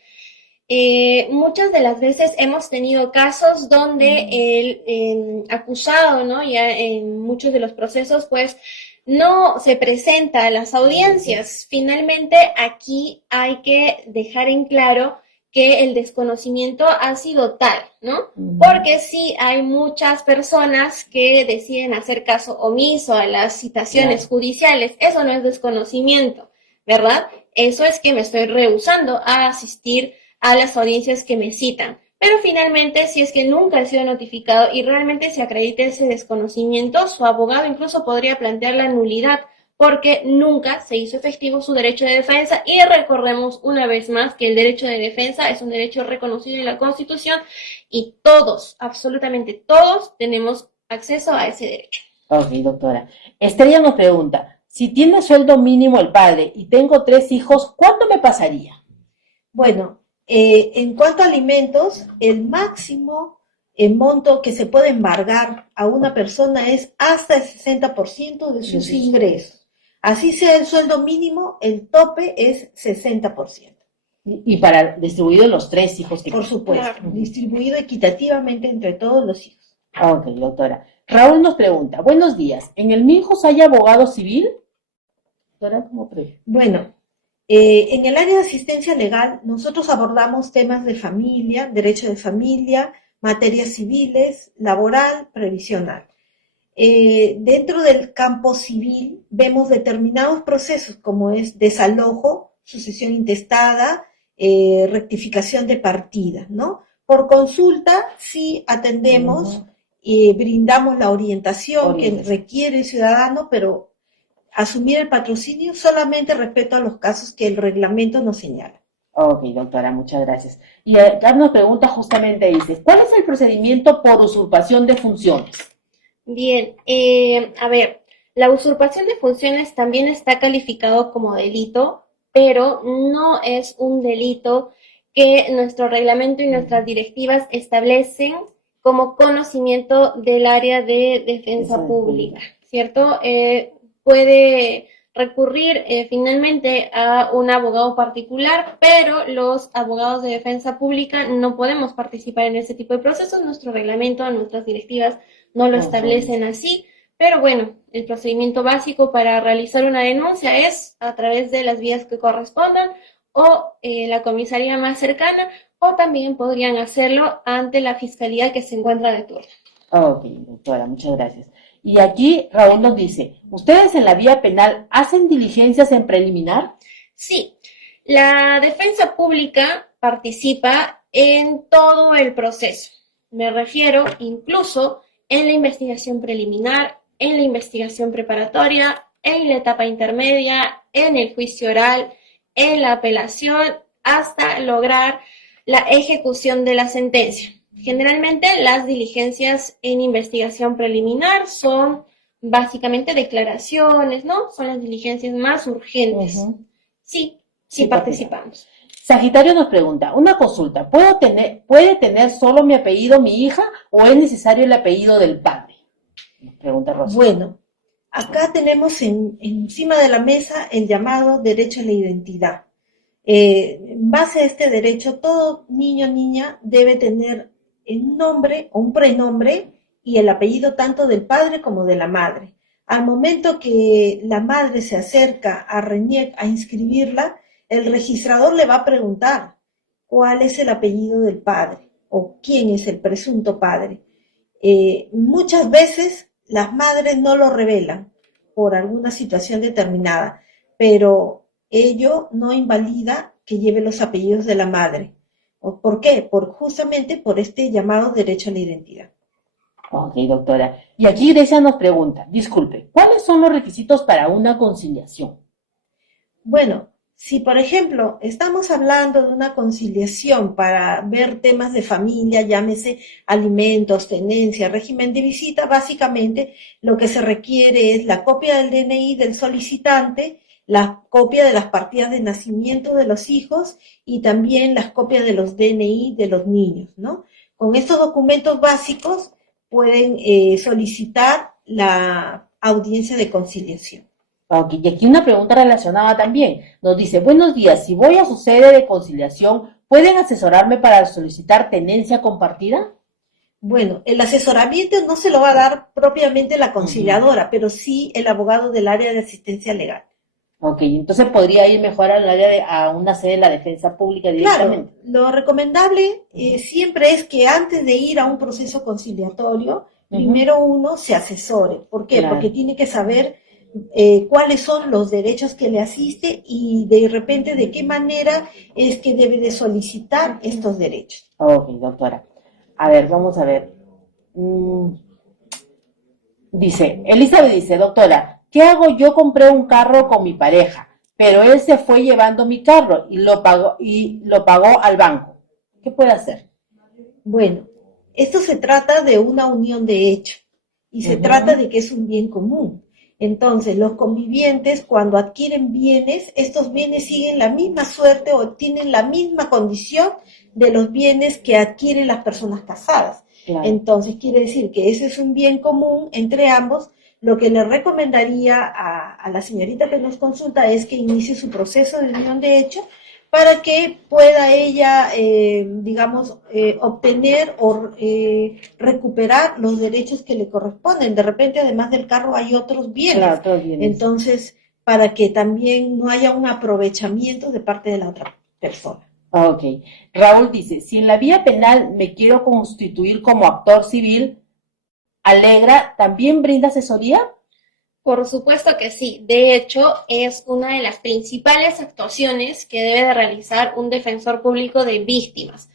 Muchas de las veces hemos tenido casos donde el acusado, ¿no? Ya en muchos de los procesos, pues no se presenta a las audiencias. Finalmente, aquí hay que dejar en claro que el desconocimiento ha sido tal, ¿no? Porque sí hay muchas personas que deciden hacer caso omiso a las citaciones judiciales. Eso no es desconocimiento, ¿verdad? Eso es que me estoy rehusando a asistir a las audiencias que me citan. Pero finalmente, si es que nunca ha sido notificado y realmente se acredita ese desconocimiento, su abogado incluso podría plantear la nulidad porque nunca se hizo efectivo su derecho de defensa y recordemos una vez más que el derecho de defensa es un derecho reconocido en la Constitución y todos, absolutamente todos, tenemos acceso a ese derecho. Ok, doctora. Estrella nos pregunta, si tiene sueldo mínimo el padre y tengo 3 hijos, ¿cuánto me pasaría? Bueno, en cuanto a alimentos, el máximo monto que se puede embargar a una persona es hasta el 60% de sus ingresos. Así sea el sueldo mínimo, el tope es 60%. Y para distribuido los 3 hijos que Por supuesto, distribuido equitativamente entre todos los hijos. Ok, doctora. Raúl nos pregunta, buenos días, ¿en el Minjos hay abogado civil? Doctora, ¿cómo pregunta? Bueno, en el área de asistencia legal, nosotros abordamos temas de familia, derecho de familia, materias civiles, laboral, previsional. Dentro del campo civil vemos determinados procesos como es desalojo, sucesión intestada, rectificación de partida, ¿no? Por consulta sí atendemos y brindamos la orientación que requiere el ciudadano, pero asumir el patrocinio solamente respecto a los casos que el reglamento nos señala. Ok, doctora, muchas gracias. Y acá nos pregunta justamente, dice, ¿cuál es el procedimiento por usurpación de funciones? Bien, a ver, la usurpación de funciones también está calificado como delito, pero no es un delito que nuestro reglamento y nuestras directivas establecen como conocimiento del área de defensa pública, ¿cierto? Puede recurrir finalmente a un abogado particular, pero los abogados de defensa pública no podemos participar en ese tipo de procesos. Nuestro reglamento, nuestras directivas no lo establecen así, pero bueno, el procedimiento básico para realizar una denuncia es a través de las vías que correspondan o la comisaría más cercana o también podrían hacerlo ante la fiscalía que se encuentra de turno. Ok, doctora, muchas gracias. Y aquí Raúl nos dice, ¿ustedes en la vía penal hacen diligencias en preliminar? Sí, la defensa pública participa en todo el proceso. Me refiero incluso en la investigación preliminar, en la investigación preparatoria, en la etapa intermedia, en el juicio oral, en la apelación, hasta lograr la ejecución de la sentencia. Generalmente las diligencias en investigación preliminar son básicamente declaraciones, ¿no? Son las diligencias más urgentes. Sí, participamos. Sagitario nos pregunta, una consulta, ¿puede tener solo mi apellido mi hija o es necesario el apellido del padre? Nos pregunta Rosa. Bueno, acá tenemos encima de la mesa el llamado derecho a la identidad. En base a este derecho, todo niño o niña debe tener un nombre o un prenombre y el apellido tanto del padre como de la madre. Al momento que la madre se acerca a RENIEC a inscribirla, el registrador le va a preguntar cuál es el apellido del padre o quién es el presunto padre. Muchas veces las madres no lo revelan por alguna situación determinada, pero ello no invalida que lleve los apellidos de la madre. ¿Por qué? Justamente por este llamado derecho a la identidad. Ok, doctora. Y aquí Grecia nos pregunta, disculpe, ¿cuáles son los requisitos para una conciliación? Bueno, si por ejemplo estamos hablando de una conciliación para ver temas de familia, llámese alimentos, tenencia, régimen de visita, básicamente lo que se requiere es la copia del DNI del solicitante, la copia de las partidas de nacimiento de los hijos y también las copias de los DNI de los niños, ¿no? Con estos documentos básicos pueden solicitar la audiencia de conciliación. Ok, y aquí una pregunta relacionada también. Nos dice, buenos días, si voy a su sede de conciliación, ¿pueden asesorarme para solicitar tenencia compartida? Bueno, el asesoramiento no se lo va a dar propiamente la conciliadora, pero sí el abogado del área de asistencia legal. Ok, entonces podría ir mejor al área a una sede de la defensa pública directamente. Claro, lo recomendable siempre es que antes de ir a un proceso conciliatorio, primero uno se asesore. ¿Por qué? Claro. Porque tiene que saber cuáles son los derechos que le asiste y de repente de qué manera es que debe de solicitar estos derechos. Ok, doctora. A ver, vamos a ver. Dice, Elizabeth dice, doctora, ¿qué hago? Yo compré un carro con mi pareja, pero él se fue llevando mi carro y lo pagó al banco. ¿Qué puede hacer? Bueno, esto se trata de una unión de hecho y se trata de que es un bien común. Entonces, los convivientes, cuando adquieren bienes, estos bienes siguen la misma suerte o tienen la misma condición de los bienes que adquieren las personas casadas. Claro. Entonces, quiere decir que ese es un bien común entre ambos. Lo que le recomendaría a la señorita que nos consulta es que inicie su proceso de unión de hecho para que pueda ella, obtener o recuperar los derechos que le corresponden. De repente, además del carro, hay otros bienes. Claro, otros bienes. Entonces, para que también no haya un aprovechamiento de parte de la otra persona. Ok. Raúl dice, si en la vía penal me quiero constituir como actor civil, ¿Alegra también brinda asesoría? Por supuesto que sí. De hecho, es una de las principales actuaciones que debe de realizar un defensor público de víctimas.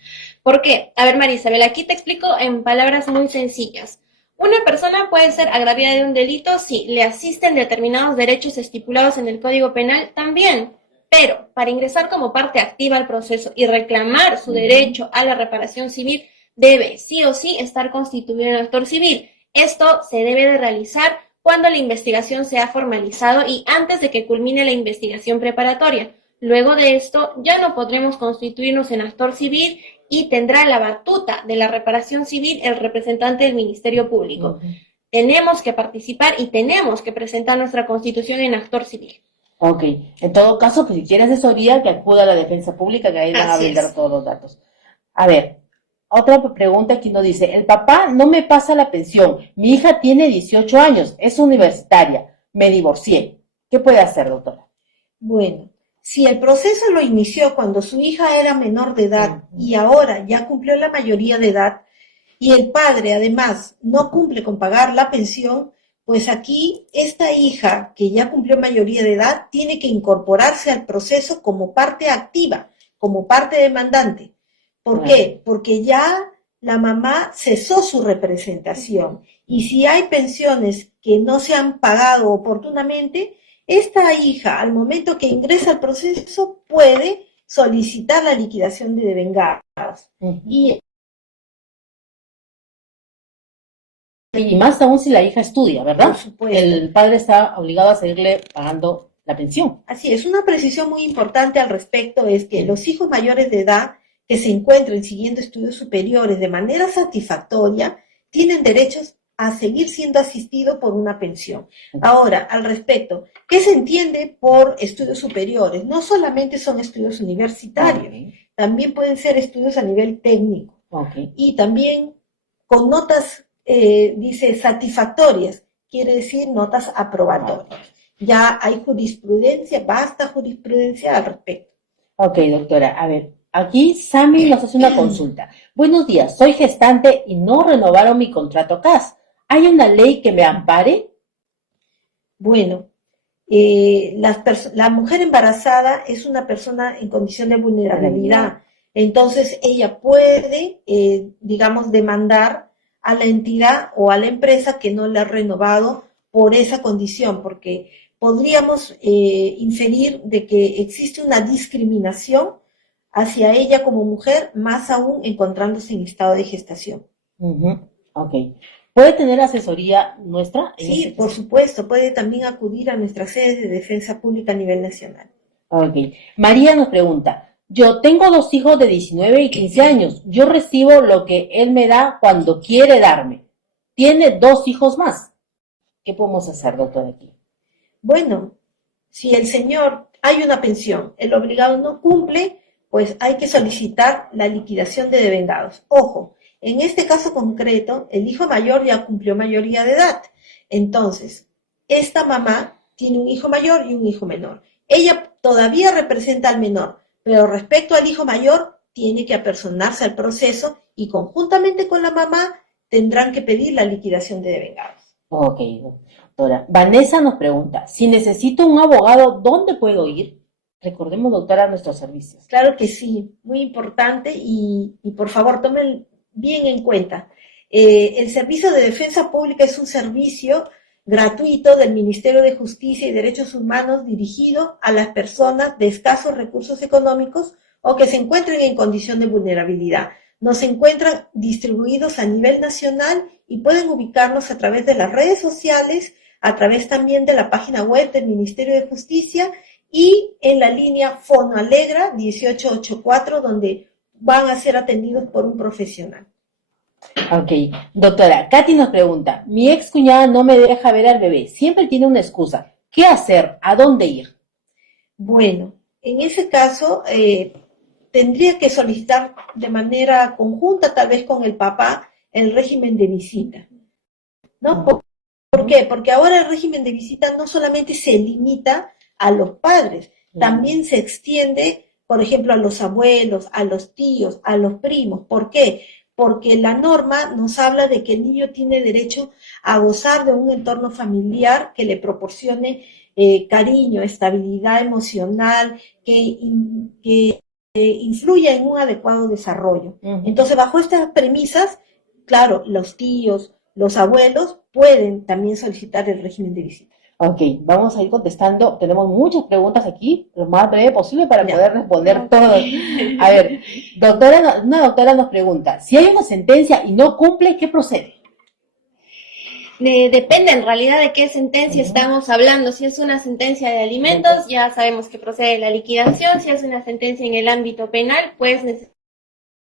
¿Por qué? A ver, María Isabel, aquí te explico en palabras muy sencillas. Una persona puede ser agraviada de un delito si le asisten determinados derechos estipulados en el Código Penal también. Pero para ingresar como parte activa al proceso y reclamar su derecho a la reparación civil, debe sí o sí estar constituido en actor civil. Esto se debe de realizar cuando la investigación se ha formalizado y antes de que culmine la investigación preparatoria. Luego de esto ya no podremos constituirnos en actor civil y tendrá la batuta de la reparación civil el representante del Ministerio Público. Tenemos que participar y tenemos que presentar nuestra constitución en actor civil. Ok, en todo caso, pues si quiere asesoría, que acuda a la defensa pública, que ahí van a brindar todos los datos. A ver, otra pregunta aquí nos dice, el papá no me pasa la pensión, mi hija tiene 18 años, es universitaria, me divorcié. ¿Qué puede hacer, doctora? Bueno, si el proceso lo inició cuando su hija era menor de edad y ahora ya cumplió la mayoría de edad y el padre además no cumple con pagar la pensión, pues aquí esta hija que ya cumplió mayoría de edad tiene que incorporarse al proceso como parte activa, como parte demandante. ¿Por qué? Porque ya la mamá cesó su representación y si hay pensiones que no se han pagado oportunamente, esta hija al momento que ingresa al proceso puede solicitar la liquidación de devengados. Y más aún si la hija estudia, ¿verdad? Por supuesto. El padre está obligado a seguirle pagando la pensión. Así es, una precisión muy importante al respecto es que los hijos mayores de edad que se encuentren siguiendo estudios superiores de manera satisfactoria tienen derechos a seguir siendo asistidos por una pensión. Ahora, al respecto, ¿qué se entiende por estudios superiores? No solamente son estudios universitarios, también pueden ser estudios a nivel técnico. Ok. Y también con notas, dice, satisfactorias, quiere decir notas aprobatorias. Ya hay jurisprudencia, basta jurisprudencia al respecto. Ok, doctora. A ver, aquí Sammy nos hace una consulta. Buenos días, soy gestante y no renovaron mi contrato CAS. ¿Hay una ley que me ampare? Bueno, la mujer embarazada es una persona en condición de vulnerabilidad, entonces ella puede, digamos, demandar a la entidad o a la empresa que no le ha renovado por esa condición, porque podríamos inferir de que existe una discriminación hacia ella como mujer, más aún encontrándose en estado de gestación. Ok. ¿Puede tener asesoría nuestra? Sí, por supuesto, puede también acudir a nuestras sedes de defensa pública a nivel nacional. Ok. María nos pregunta, yo tengo 2 hijos de 19 y 15 años. Yo recibo lo que él me da cuando quiere darme. Tiene 2 hijos más. ¿Qué podemos hacer, doctor, aquí? Bueno, si el señor hay una pensión, el obligado no cumple, pues hay que solicitar la liquidación de devengados. Ojo, en este caso concreto, el hijo mayor ya cumplió mayoría de edad. Entonces, esta mamá tiene un hijo mayor y un hijo menor. Ella todavía representa al menor, pero respecto al hijo mayor, tiene que apersonarse al proceso y conjuntamente con la mamá tendrán que pedir la liquidación de devengados. Ok, doctora. Vanessa nos pregunta, si necesito un abogado, ¿dónde puedo ir? Recordemos, doctora, nuestros servicios. Claro que sí, muy importante y por favor tomen bien en cuenta. El Servicio de Defensa Pública es un servicio gratuito del Ministerio de Justicia y Derechos Humanos dirigido a las personas de escasos recursos económicos o que se encuentren en condición de vulnerabilidad. Nos encuentran distribuidos a nivel nacional y pueden ubicarnos a través de las redes sociales, a través también de la página web del Ministerio de Justicia y en la línea Fono Alegra 1884, donde van a ser atendidos por un profesional. Ok, doctora, Katy nos pregunta, mi ex cuñada no me deja ver al bebé, siempre tiene una excusa. ¿Qué hacer? ¿A dónde ir? Bueno, en ese caso tendría que solicitar de manera conjunta, tal vez con el papá, el régimen de visita, ¿no? ¿Por qué? Porque ahora el régimen de visita no solamente se limita a los padres, también se extiende, por ejemplo, a los abuelos, a los tíos, a los primos. ¿Por qué? Porque la norma nos habla de que el niño tiene derecho a gozar de un entorno familiar que le proporcione cariño, estabilidad emocional, que influya en un adecuado desarrollo. Entonces, bajo estas premisas, claro, los tíos, los abuelos pueden también solicitar el régimen de visita. Ok, vamos a ir contestando. Tenemos muchas preguntas aquí, lo más breve posible para poder responder todas. A ver, doctora, una doctora nos pregunta, si hay una sentencia y no cumple, ¿qué procede? Depende en realidad de qué sentencia estamos hablando. Si es una sentencia de alimentos, ya sabemos que procede la liquidación. Si es una sentencia en el ámbito penal, pues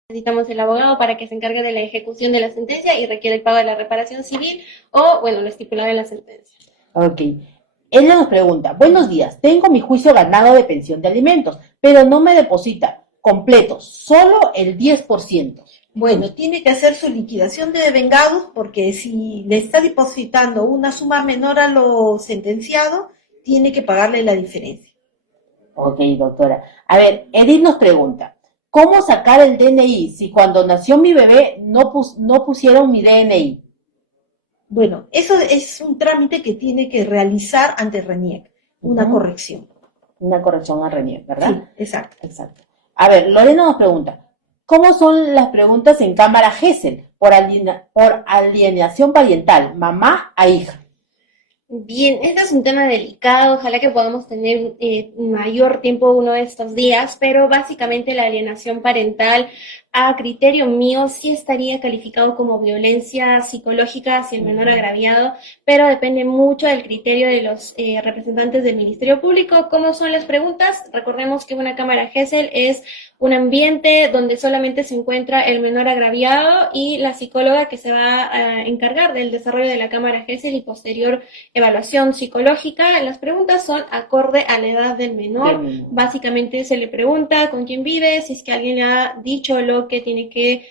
necesitamos el abogado para que se encargue de la ejecución de la sentencia y requiere el pago de la reparación civil o, bueno, lo estipulado en la sentencia. Ok. Ella nos pregunta, buenos días, tengo mi juicio ganado de pensión de alimentos, pero no me deposita completo, solo el 10%. Bueno, tiene que hacer su liquidación de devengados porque si le está depositando una suma menor a lo sentenciado, tiene que pagarle la diferencia. Ok, doctora. A ver, Edith nos pregunta, ¿cómo sacar el DNI si cuando nació mi bebé no pusieron mi DNI? Bueno, eso es un trámite que tiene que realizar ante RENIEC, una corrección. Una corrección a RENIEC, ¿verdad? Sí, exacto. Exacto. A ver, Lorena nos pregunta, ¿cómo son las preguntas en cámara GESEL por alienación parental, mamá a hija? Bien, este es un tema delicado, ojalá que podamos tener mayor tiempo uno de estos días, pero básicamente la alienación parental, a criterio mío, sí estaría calificado como violencia psicológica hacia el menor agraviado, pero depende mucho del criterio de los representantes del Ministerio Público. ¿Cómo son las preguntas? Recordemos que una cámara GESEL es un ambiente donde solamente se encuentra el menor agraviado y la psicóloga que se va a encargar del desarrollo de la cámara GESEL y posterior evaluación psicológica. Las preguntas son acorde a la edad del menor. Básicamente se le pregunta con quién vive, si es que alguien le ha dicho lo lo que tiene que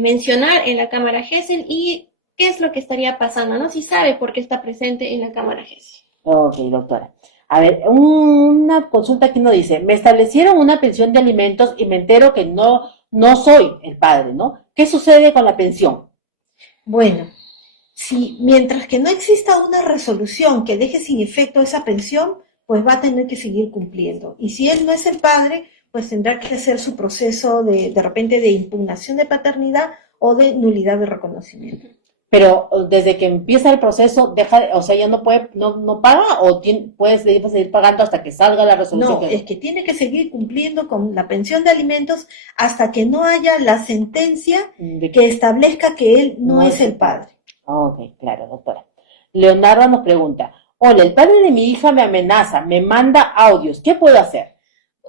mencionar en la cámara GESEL y qué es lo que estaría pasando, ¿no? Si sabe por qué está presente en la cámara GESEL. Ok, doctora. A ver, una consulta aquí nos dice, me establecieron una pensión de alimentos y me entero que no soy el padre, ¿no? ¿Qué sucede con la pensión? Bueno, si mientras que no exista una resolución que deje sin efecto esa pensión, pues va a tener que seguir cumpliendo. Y si él no es el padre, pues tendrá que hacer su proceso de repente de impugnación de paternidad o de nulidad de reconocimiento. Pero desde que empieza el proceso, o sea, ya no puede, no paga o puede seguir pagando hasta que salga la resolución. No, es que tiene que seguir cumpliendo con la pensión de alimentos hasta que no haya la sentencia que establezca que él no es el padre. Ok, claro, doctora. Leonardo nos pregunta, hola, el padre de mi hija me amenaza, me manda audios, ¿qué puedo hacer?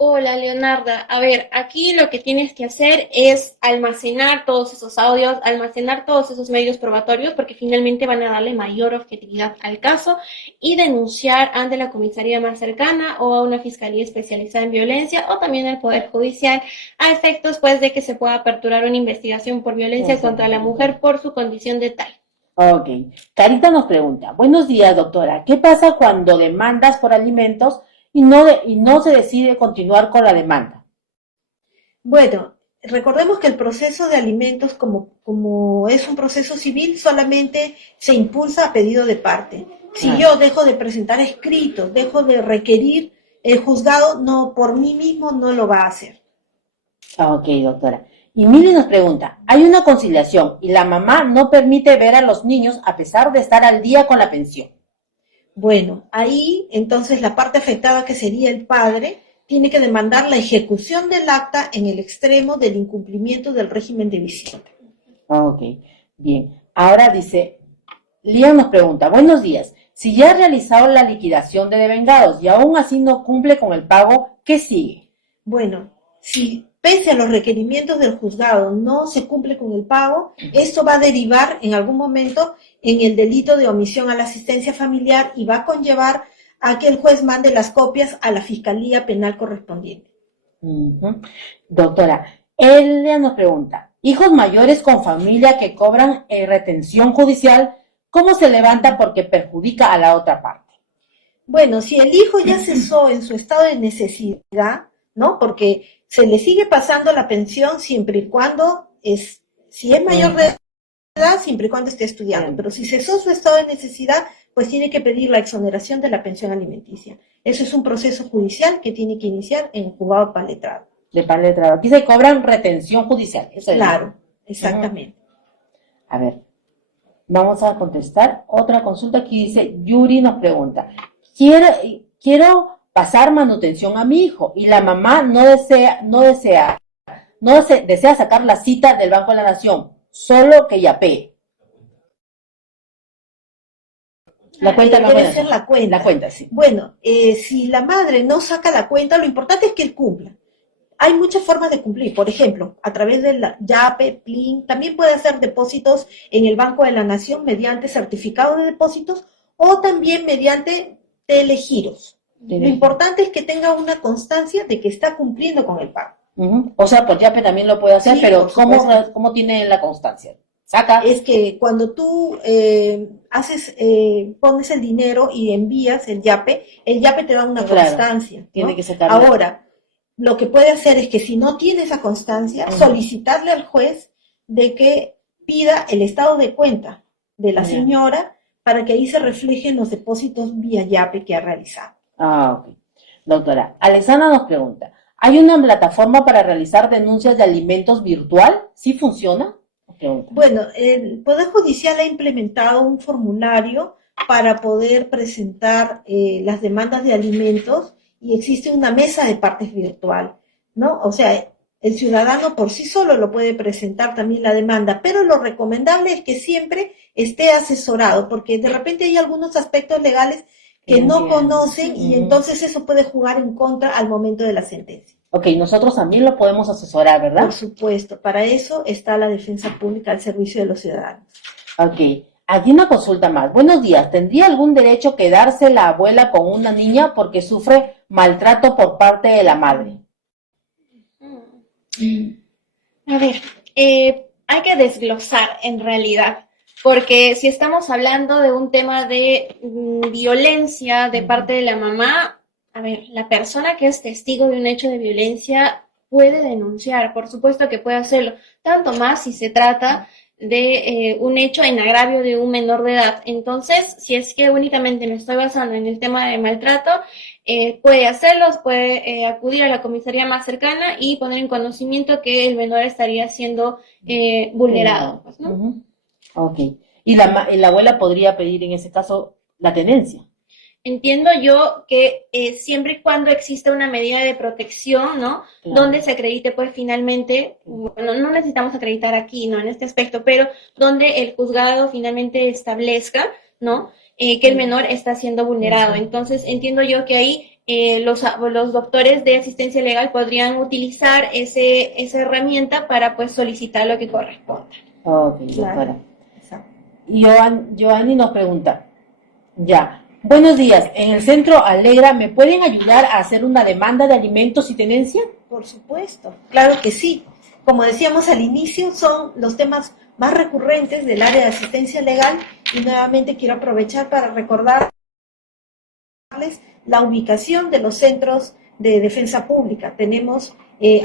Hola, Leonarda. A ver, aquí lo que tienes que hacer es almacenar todos esos audios, almacenar todos esos medios probatorios, porque finalmente van a darle mayor objetividad al caso y denunciar ante la comisaría más cercana o a una fiscalía especializada en violencia o también al Poder Judicial a efectos, pues, de que se pueda aperturar una investigación por violencia contra la mujer por su condición de tal. Ok. Carita nos pregunta, buenos días, doctora, ¿qué pasa cuando demandas por alimentos y no se decide continuar con la demanda? Bueno, recordemos que el proceso de alimentos, como es un proceso civil, solamente se impulsa a pedido de parte. Si yo dejo de presentar escritos, dejo de requerir, el juzgado no, por mí mismo no lo va a hacer. Ok, doctora. Y Mili nos pregunta, hay una conciliación y la mamá no permite ver a los niños a pesar de estar al día con la pensión. Bueno, ahí entonces la parte afectada, que sería el padre, tiene que demandar la ejecución del acta en el extremo del incumplimiento del régimen de visita. Ok, bien. Ahora dice, Lian nos pregunta, buenos días, si ya ha realizado la liquidación de devengados y aún así no cumple con el pago, ¿qué sigue? Bueno, si pese a los requerimientos del juzgado no se cumple con el pago, esto va a derivar en algún momento en el delito de omisión a la asistencia familiar y va a conllevar a que el juez mande las copias a la Fiscalía Penal correspondiente. Doctora, ella nos pregunta, hijos mayores con familia que cobran retención judicial, ¿cómo se levanta porque perjudica a la otra parte? Bueno, si el hijo ya cesó en su estado de necesidad, ¿no? Porque se le sigue pasando la pensión siempre y cuando si es mayor de edad, siempre y cuando esté estudiando. Pero si cesó su estado de necesidad, pues tiene que pedir la exoneración de la pensión alimenticia. Eso es un proceso judicial que tiene que iniciar en juzgado para letrado. De para letrado. Aquí se cobran retención judicial. Eso claro, exactamente. A ver, vamos a contestar otra consulta. Aquí dice, Yuri nos pregunta, quiero pasar manutención a mi hijo y la mamá no desea sacar la cita del Banco de la Nación, solo que yapee. La cuenta no debe ser la cuenta. La cuenta, sí. Bueno, si la madre no saca la cuenta, lo importante es que él cumpla. Hay muchas formas de cumplir. Por ejemplo, a través del YAPE, PLIN, también puede hacer depósitos en el Banco de la Nación mediante certificado de depósitos o también mediante telegiros. Lo importante es que tenga una constancia de que está cumpliendo con el pago. O sea, por YAPE también lo puede hacer, sí, pero ¿cómo tiene la constancia? Saca. Es que cuando tú pones el dinero y envías el YAPE te da una constancia, ¿no? Tiene que sacarlo. Ahora, lo que puede hacer es que si no tiene esa constancia, solicitarle al juez de que pida el estado de cuenta de la señora para que ahí se reflejen los depósitos vía YAPE que ha realizado. Ok. Doctora, Alexandra nos pregunta, ¿hay una plataforma para realizar denuncias de alimentos virtual? ¿Sí funciona? Bueno, el Poder Judicial ha implementado un formulario para poder presentar las demandas de alimentos y existe una mesa de partes virtual, ¿no? O sea, el ciudadano por sí solo lo puede presentar también la demanda, pero lo recomendable es que siempre esté asesorado, porque de repente hay algunos aspectos legales que no conocen y entonces eso puede jugar en contra al momento de la sentencia. Ok, nosotros también lo podemos asesorar, ¿verdad? Por supuesto, para eso está la defensa pública al servicio de los ciudadanos. Ok, aquí una consulta más. Buenos días, ¿tendría algún derecho quedarse la abuela con una niña porque sufre maltrato por parte de la madre? A ver, hay que desglosar en realidad, porque si estamos hablando de un tema de violencia de parte de la mamá, a ver, la persona que es testigo de un hecho de violencia puede denunciar, por supuesto que puede hacerlo, tanto más si se trata de un hecho en agravio de un menor de edad. Entonces, si es que únicamente me estoy basando en el tema de maltrato, puede hacerlo, puede acudir a la comisaría más cercana y poner en conocimiento que el menor estaría siendo vulnerado. Pues, ¿no? Ujú. Ok. Y la abuela podría pedir en ese caso la tenencia. Entiendo yo que siempre y cuando exista una medida de protección, ¿no? Claro. Donde se acredite, pues finalmente, bueno, no necesitamos acreditar aquí, ¿no? En este aspecto, pero donde el juzgado finalmente establezca, ¿no? Que el menor está siendo vulnerado. Entonces, entiendo yo que ahí los doctores de asistencia legal podrían utilizar esa herramienta para, pues, solicitar lo que corresponda. Ok, Claro. doctora. Exacto. Joanny nos pregunta, ya, buenos días, en el Centro Alegra, ¿me pueden ayudar a hacer una demanda de alimentos y tenencia? Por supuesto, claro que sí. Como decíamos al inicio, son los temas más recurrentes del área de asistencia legal y nuevamente quiero aprovechar para recordarles la ubicación de los centros de defensa pública. Tenemos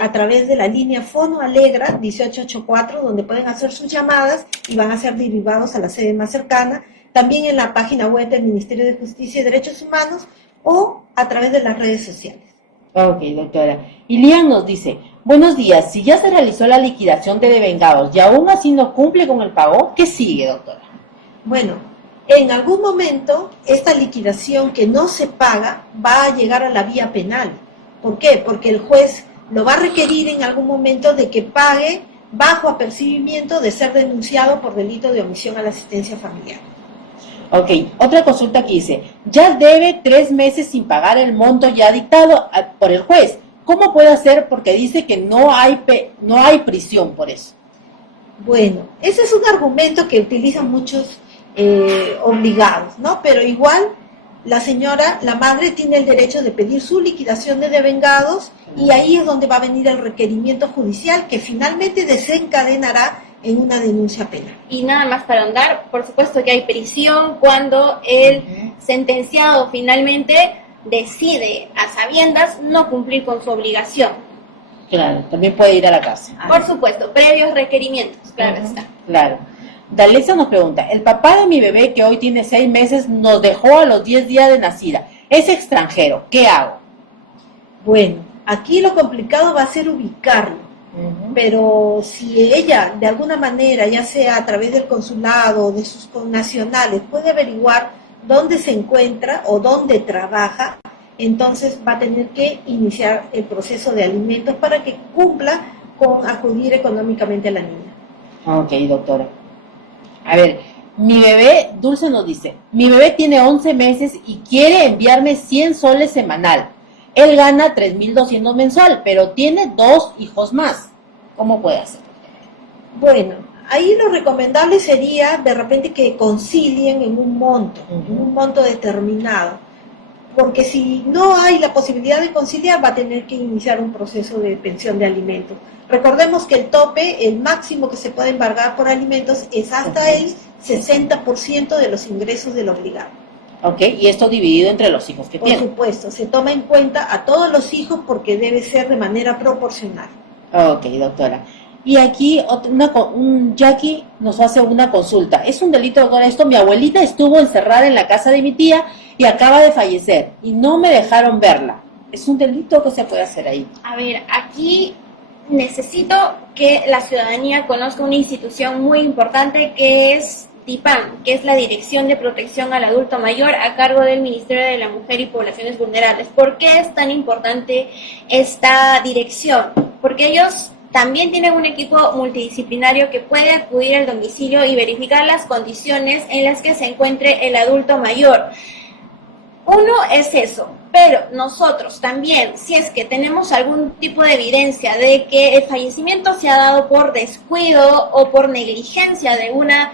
a través de la línea Fono Alegra 1884, donde pueden hacer sus llamadas y van a ser derivados a la sede más cercana. También en la página web del Ministerio de Justicia y Derechos Humanos o a través de las redes sociales. Ok, doctora. Y Lian nos dice, buenos días, si ya se realizó la liquidación de devengados y aún así no cumple con el pago, ¿qué sigue, doctora? Bueno, en algún momento esta liquidación que no se paga va a llegar a la vía penal. ¿Por qué? Porque el juez lo va a requerir en algún momento de que pague bajo apercibimiento de ser denunciado por delito de omisión a la asistencia familiar. Ok, otra consulta que hice, ya debe 3 meses sin pagar el monto ya dictado por el juez. ¿Cómo puede hacer? Porque dice que no hay prisión por eso. Bueno, ese es un argumento que utilizan muchos obligados, ¿no? Pero igual la señora, la madre, tiene el derecho de pedir su liquidación de devengados y ahí es donde va a venir el requerimiento judicial que finalmente desencadenará en una denuncia penal. Y nada más para ahondar, por supuesto que hay prisión cuando el sentenciado finalmente decide a sabiendas no cumplir con su obligación. Claro, también puede ir a la cárcel. Por supuesto, previos requerimientos, claro está. Claro. Dalesa nos pregunta, el papá de mi bebé que hoy tiene 6 meses nos dejó a los 10 días de nacida. Es extranjero, ¿qué hago? Bueno, aquí lo complicado va a ser ubicarlo. Pero si ella de alguna manera, ya sea a través del consulado o de sus connacionales, puede averiguar dónde se encuentra o dónde trabaja, entonces va a tener que iniciar el proceso de alimentos para que cumpla con acudir económicamente a la niña. Ok, doctora. A ver, mi bebé, Dulce nos dice, mi bebé tiene 11 meses y quiere enviarme 100 soles semanal. Él gana 3.200 mensual, pero tiene 2 hijos más. ¿Cómo puede hacer? Bueno, ahí lo recomendable sería de repente que concilien en un monto determinado. Porque si no hay la posibilidad de conciliar, va a tener que iniciar un proceso de pensión de alimentos. Recordemos que el tope, el máximo que se puede embargar por alimentos es hasta el 60% de los ingresos del obligado. Ok, y esto dividido entre los hijos que tiene. Por supuesto, se toma en cuenta a todos los hijos porque debe ser de manera proporcional. Ok, doctora. Y aquí Jackie nos hace una consulta. Es un delito, doctora, esto. Mi abuelita estuvo encerrada en la casa de mi tía y acaba de fallecer y no me dejaron verla. ¿Es un delito? ¿Qué se puede hacer ahí? A ver, aquí necesito que la ciudadanía conozca una institución muy importante que es DIPAM, que es la Dirección de Protección al Adulto Mayor a cargo del Ministerio de la Mujer y Poblaciones Vulnerables. ¿Por qué es tan importante esta dirección? Porque ellos también tienen un equipo multidisciplinario que puede acudir al domicilio y verificar las condiciones en las que se encuentre el adulto mayor. Uno es eso, pero nosotros también, si es que tenemos algún tipo de evidencia de que el fallecimiento se ha dado por descuido o por negligencia de una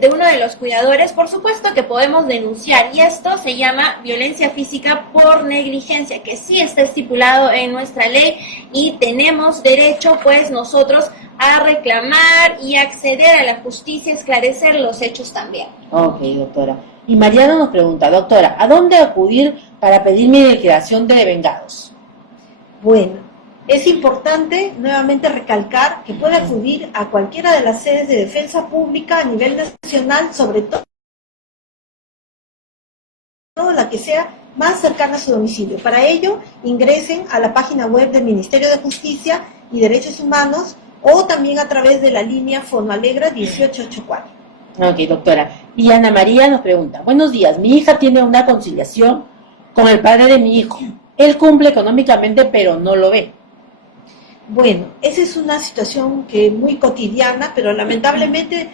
de uno de los cuidadores, por supuesto que podemos denunciar, y esto se llama violencia física por negligencia, que sí está estipulado en nuestra ley y tenemos derecho pues nosotros a reclamar y acceder a la justicia, esclarecer los hechos también. Ok, doctora. Y Mariana nos pregunta, doctora, ¿a dónde acudir para pedir mi declaración de vengados? Bueno, es importante nuevamente recalcar que puede acudir a cualquiera de las sedes de defensa pública a nivel nacional, sobre todo la que sea más cercana a su domicilio. Para ello, ingresen a la página web del Ministerio de Justicia y Derechos Humanos o también a través de la línea Fonoalegra 1884. Ok, doctora. Y Ana María nos pregunta, buenos días, mi hija tiene una conciliación con el padre de mi hijo. Él cumple económicamente, pero no lo ve. Bueno, esa es una situación que es muy cotidiana, pero lamentablemente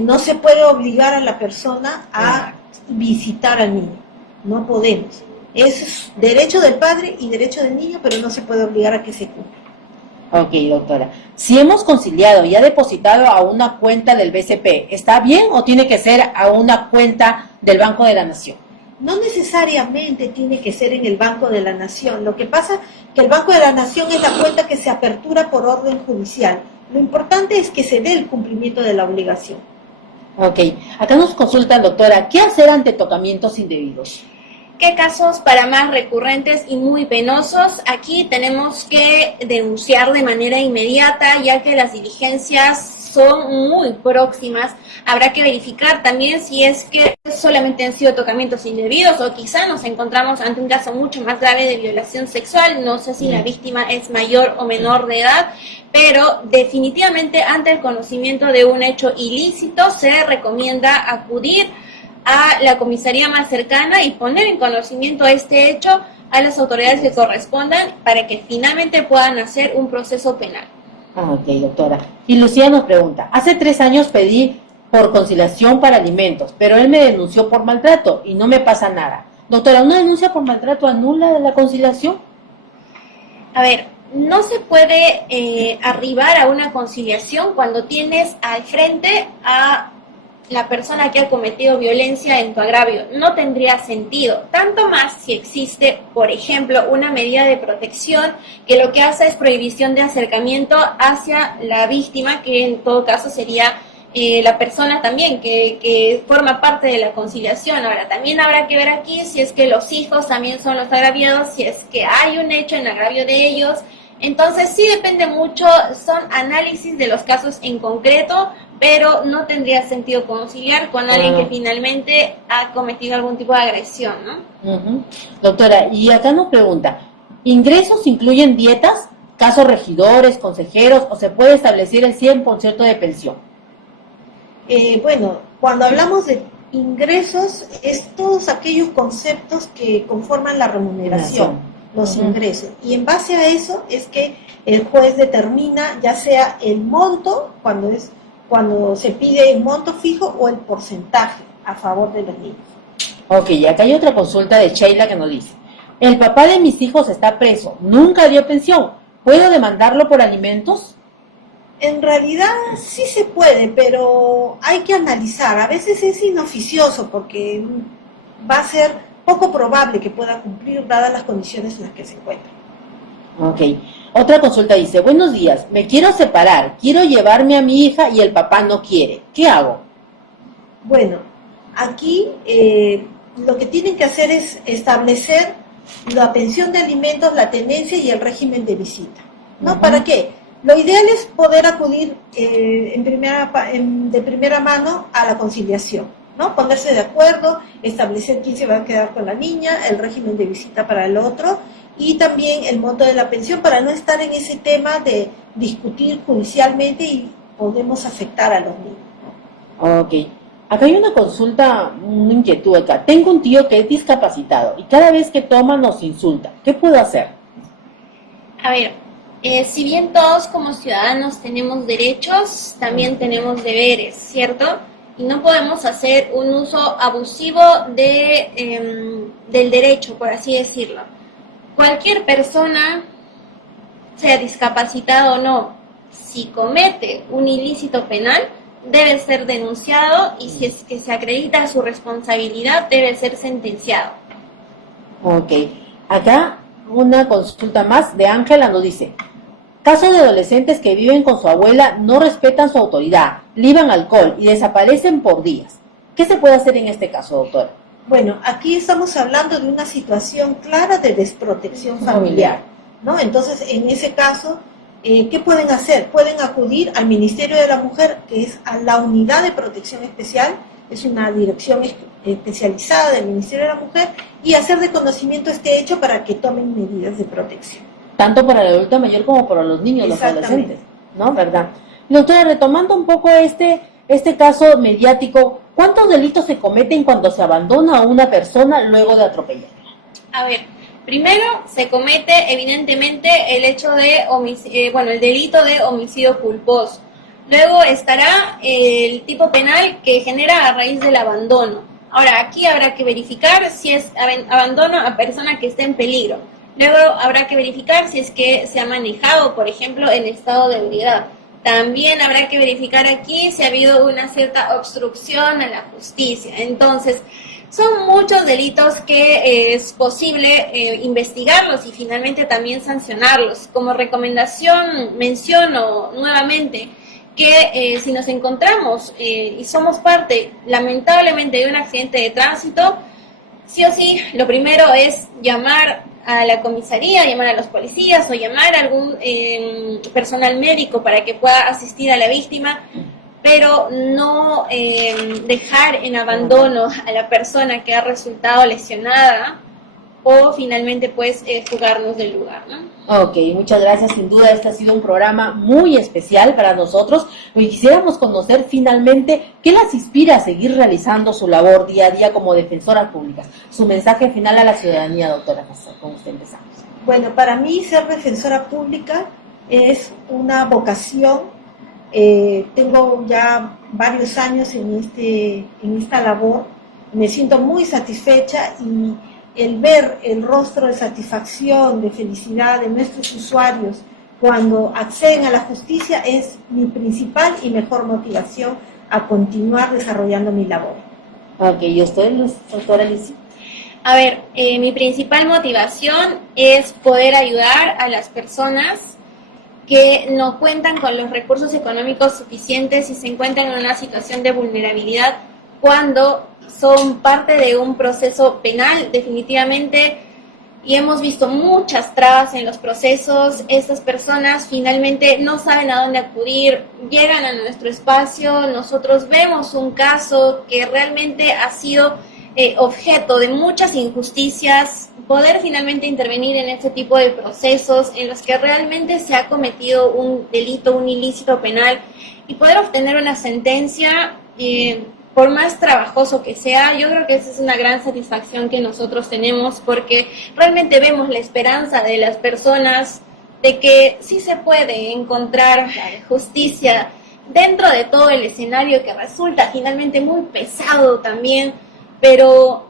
no se puede obligar a la persona a visitar al niño. No podemos. Es derecho del padre y derecho del niño, pero no se puede obligar a que se cumpla. Ok, doctora. Si hemos conciliado y ha depositado a una cuenta del BCP, ¿está bien o tiene que ser a una cuenta del Banco de la Nación? No necesariamente tiene que ser en el Banco de la Nación. Lo que pasa es que el Banco de la Nación es la cuenta que se apertura por orden judicial. Lo importante es que se dé el cumplimiento de la obligación. Ok. Acá nos consulta, doctora, ¿qué hacer ante tocamientos indebidos? ¿Qué casos para más recurrentes y muy penosos? Aquí tenemos que denunciar de manera inmediata, ya que las diligencias son muy próximas. Habrá que verificar también si es que solamente han sido tocamientos indebidos o quizá nos encontramos ante un caso mucho más grave de violación sexual. No sé si la víctima es mayor o menor de edad, pero definitivamente ante el conocimiento de un hecho ilícito se recomienda acudir a la comisaría más cercana y poner en conocimiento este hecho a las autoridades que correspondan para que finalmente puedan hacer un proceso penal. Ok, doctora. Y Lucía nos pregunta, hace 3 años pedí por conciliación para alimentos, pero él me denunció por maltrato y no me pasa nada. Doctora, ¿una denuncia por maltrato anula la conciliación? A ver, no se puede arribar a una conciliación cuando tienes al frente a la persona que ha cometido violencia en tu agravio. No tendría sentido, tanto más si existe, por ejemplo, una medida de protección que lo que hace es prohibición de acercamiento hacia la víctima, que en todo caso sería la persona también que forma parte de la conciliación. Ahora, también habrá que ver aquí si es que los hijos también son los agraviados, si es que hay un hecho en agravio de ellos. Entonces sí depende mucho, son análisis de los casos en concreto, pero no tendría sentido conciliar con alguien que finalmente ha cometido algún tipo de agresión, ¿no? Doctora, y acá nos pregunta, ¿ingresos incluyen dietas, casos regidores, consejeros, o se puede establecer el 100% de pensión? Bueno, cuando hablamos de ingresos, es todos aquellos conceptos que conforman la remuneración, los ingresos. Y en base a eso es que el juez determina ya sea el monto, cuando se pide el monto fijo, o el porcentaje a favor de los niños. Ok, y acá hay otra consulta de Sheila que nos dice, el papá de mis hijos está preso, nunca dio pensión, ¿puedo demandarlo por alimentos? En realidad sí se puede, pero hay que analizar. A veces es inoficioso porque va a ser poco probable que pueda cumplir dadas las condiciones en las que se encuentra. Ok. Otra consulta dice, buenos días, me quiero separar, quiero llevarme a mi hija y el papá no quiere. ¿Qué hago? Bueno, aquí lo que tienen que hacer es establecer la pensión de alimentos, la tenencia y el régimen de visita, ¿no? ¿Para qué? Lo ideal es poder acudir de primera mano a la conciliación, ¿no? Ponerse de acuerdo, establecer quién se va a quedar con la niña, el régimen de visita para el otro y también el monto de la pensión para no estar en ese tema de discutir judicialmente y podemos afectar a los niños, ¿no? Ok. Acá hay una consulta, una inquietud acá. Tengo un tío que es discapacitado y cada vez que toma nos insulta. ¿Qué puedo hacer? A ver, si bien todos como ciudadanos tenemos derechos, también tenemos deberes, ¿cierto? Y no podemos hacer un uso abusivo del derecho, por así decirlo. Cualquier persona, sea discapacitada o no, si comete un ilícito penal, debe ser denunciado y si es que se acredita su responsabilidad, debe ser sentenciado. Ok. Acá una consulta más de Ángela nos dice: casos de adolescentes que viven con su abuela, no respetan su autoridad, liban alcohol y desaparecen por días. ¿Qué se puede hacer en este caso, doctora? Bueno, aquí estamos hablando de una situación clara de desprotección familiar, ¿no? Entonces, en ese caso, ¿qué pueden hacer? Pueden acudir al Ministerio de la Mujer, que es a la Unidad de Protección Especial, es una dirección especializada del Ministerio de la Mujer, y hacer de conocimiento este hecho para que tomen medidas de protección. Tanto para el adulto mayor como para los niños, los adolescentes, ¿no? ¿Verdad? Doctora, retomando un poco este caso mediático, ¿cuántos delitos se cometen cuando se abandona a una persona luego de atropellarla? A ver, primero se comete evidentemente el hecho de el delito de homicidio culposo. Luego estará el tipo penal que genera a raíz del abandono. Ahora, aquí habrá que verificar si es abandono a persona que esté en peligro. Luego habrá que verificar si es que se ha manejado, por ejemplo, en estado de ebriedad. También habrá que verificar aquí si ha habido una cierta obstrucción a la justicia. Entonces, son muchos delitos que es posible investigarlos y finalmente también sancionarlos. Como recomendación menciono nuevamente que si nos encontramos y somos parte, lamentablemente, de un accidente de tránsito, sí o sí, lo primero es llamar a la comisaría, llamar a los policías o llamar a algún personal médico para que pueda asistir a la víctima, pero no dejar en abandono a la persona que ha resultado lesionada o finalmente pues fugarnos del lugar, ¿no? Ok, muchas gracias. Sin duda este ha sido un programa muy especial para nosotros y quisiéramos conocer finalmente qué las inspira a seguir realizando su labor día a día como defensoras públicas. Su mensaje final a la ciudadanía, doctora. Con usted empezamos. Bueno, para mí ser defensora pública es una vocación. Tengo ya varios años en esta labor. Me siento muy satisfecha y el ver el rostro de satisfacción, de felicidad de nuestros usuarios cuando acceden a la justicia es mi principal y mejor motivación a continuar desarrollando mi labor. Ok, ¿y usted, doctora Alicia? A ver, mi principal motivación es poder ayudar a las personas que no cuentan con los recursos económicos suficientes y se encuentran en una situación de vulnerabilidad cuando son parte de un proceso penal, definitivamente, y hemos visto muchas trabas en los procesos. Estas personas finalmente no saben a dónde acudir, llegan a nuestro espacio, nosotros vemos un caso que realmente ha sido objeto de muchas injusticias, poder finalmente intervenir en este tipo de procesos en los que realmente se ha cometido un delito, un ilícito penal, y poder obtener una sentencia, por más trabajoso que sea, yo creo que esa es una gran satisfacción que nosotros tenemos, porque realmente vemos la esperanza de las personas de que sí se puede encontrar justicia dentro de todo el escenario que resulta finalmente muy pesado también, pero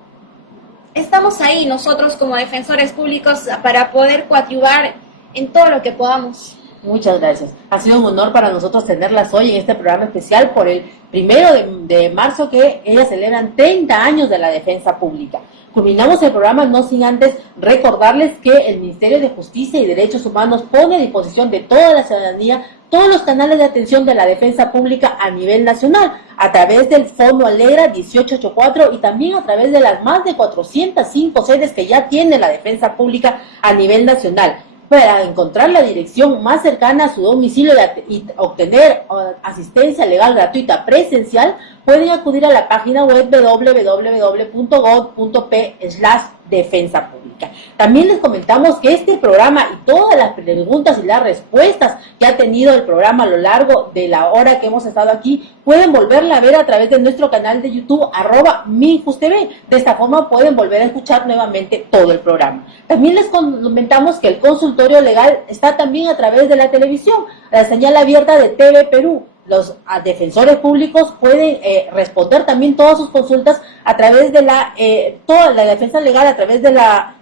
estamos ahí nosotros como defensores públicos para poder coadyuvar en todo lo que podamos. Muchas gracias. Ha sido un honor para nosotros tenerlas hoy en este programa especial por el 1 de marzo, que ellas celebran 30 años de la defensa pública. Culminamos el programa no sin antes recordarles que el Ministerio de Justicia y Derechos Humanos pone a disposición de toda la ciudadanía todos los canales de atención de la defensa pública a nivel nacional, a través del Fondo Alegra 1884 y también a través de las más de 405 sedes que ya tiene la defensa pública a nivel nacional. Para encontrar la dirección más cercana a su domicilio y obtener asistencia legal gratuita presencial, pueden acudir a la página web www.gov.p/defensa pública. También les comentamos que este programa y todas las preguntas y las respuestas que ha tenido el programa a lo largo de la hora que hemos estado aquí, pueden volverla a ver a través de nuestro canal de YouTube, @MinjusTV. De esta forma pueden volver a escuchar nuevamente todo el programa. También les comentamos que el consultorio legal está también a través de la televisión, la señal abierta de TV Perú. Los defensores públicos pueden responder también todas sus consultas a través de toda la defensa legal, a través de la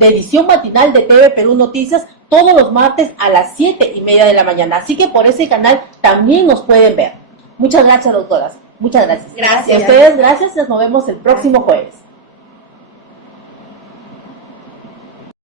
edición matinal de TV Perú Noticias, todos los martes a las 7:30 de la mañana. Así que por ese canal también nos pueden ver. Muchas gracias, doctoras. Muchas gracias. Gracias. Y a ustedes, gracias. Nos vemos el próximo jueves.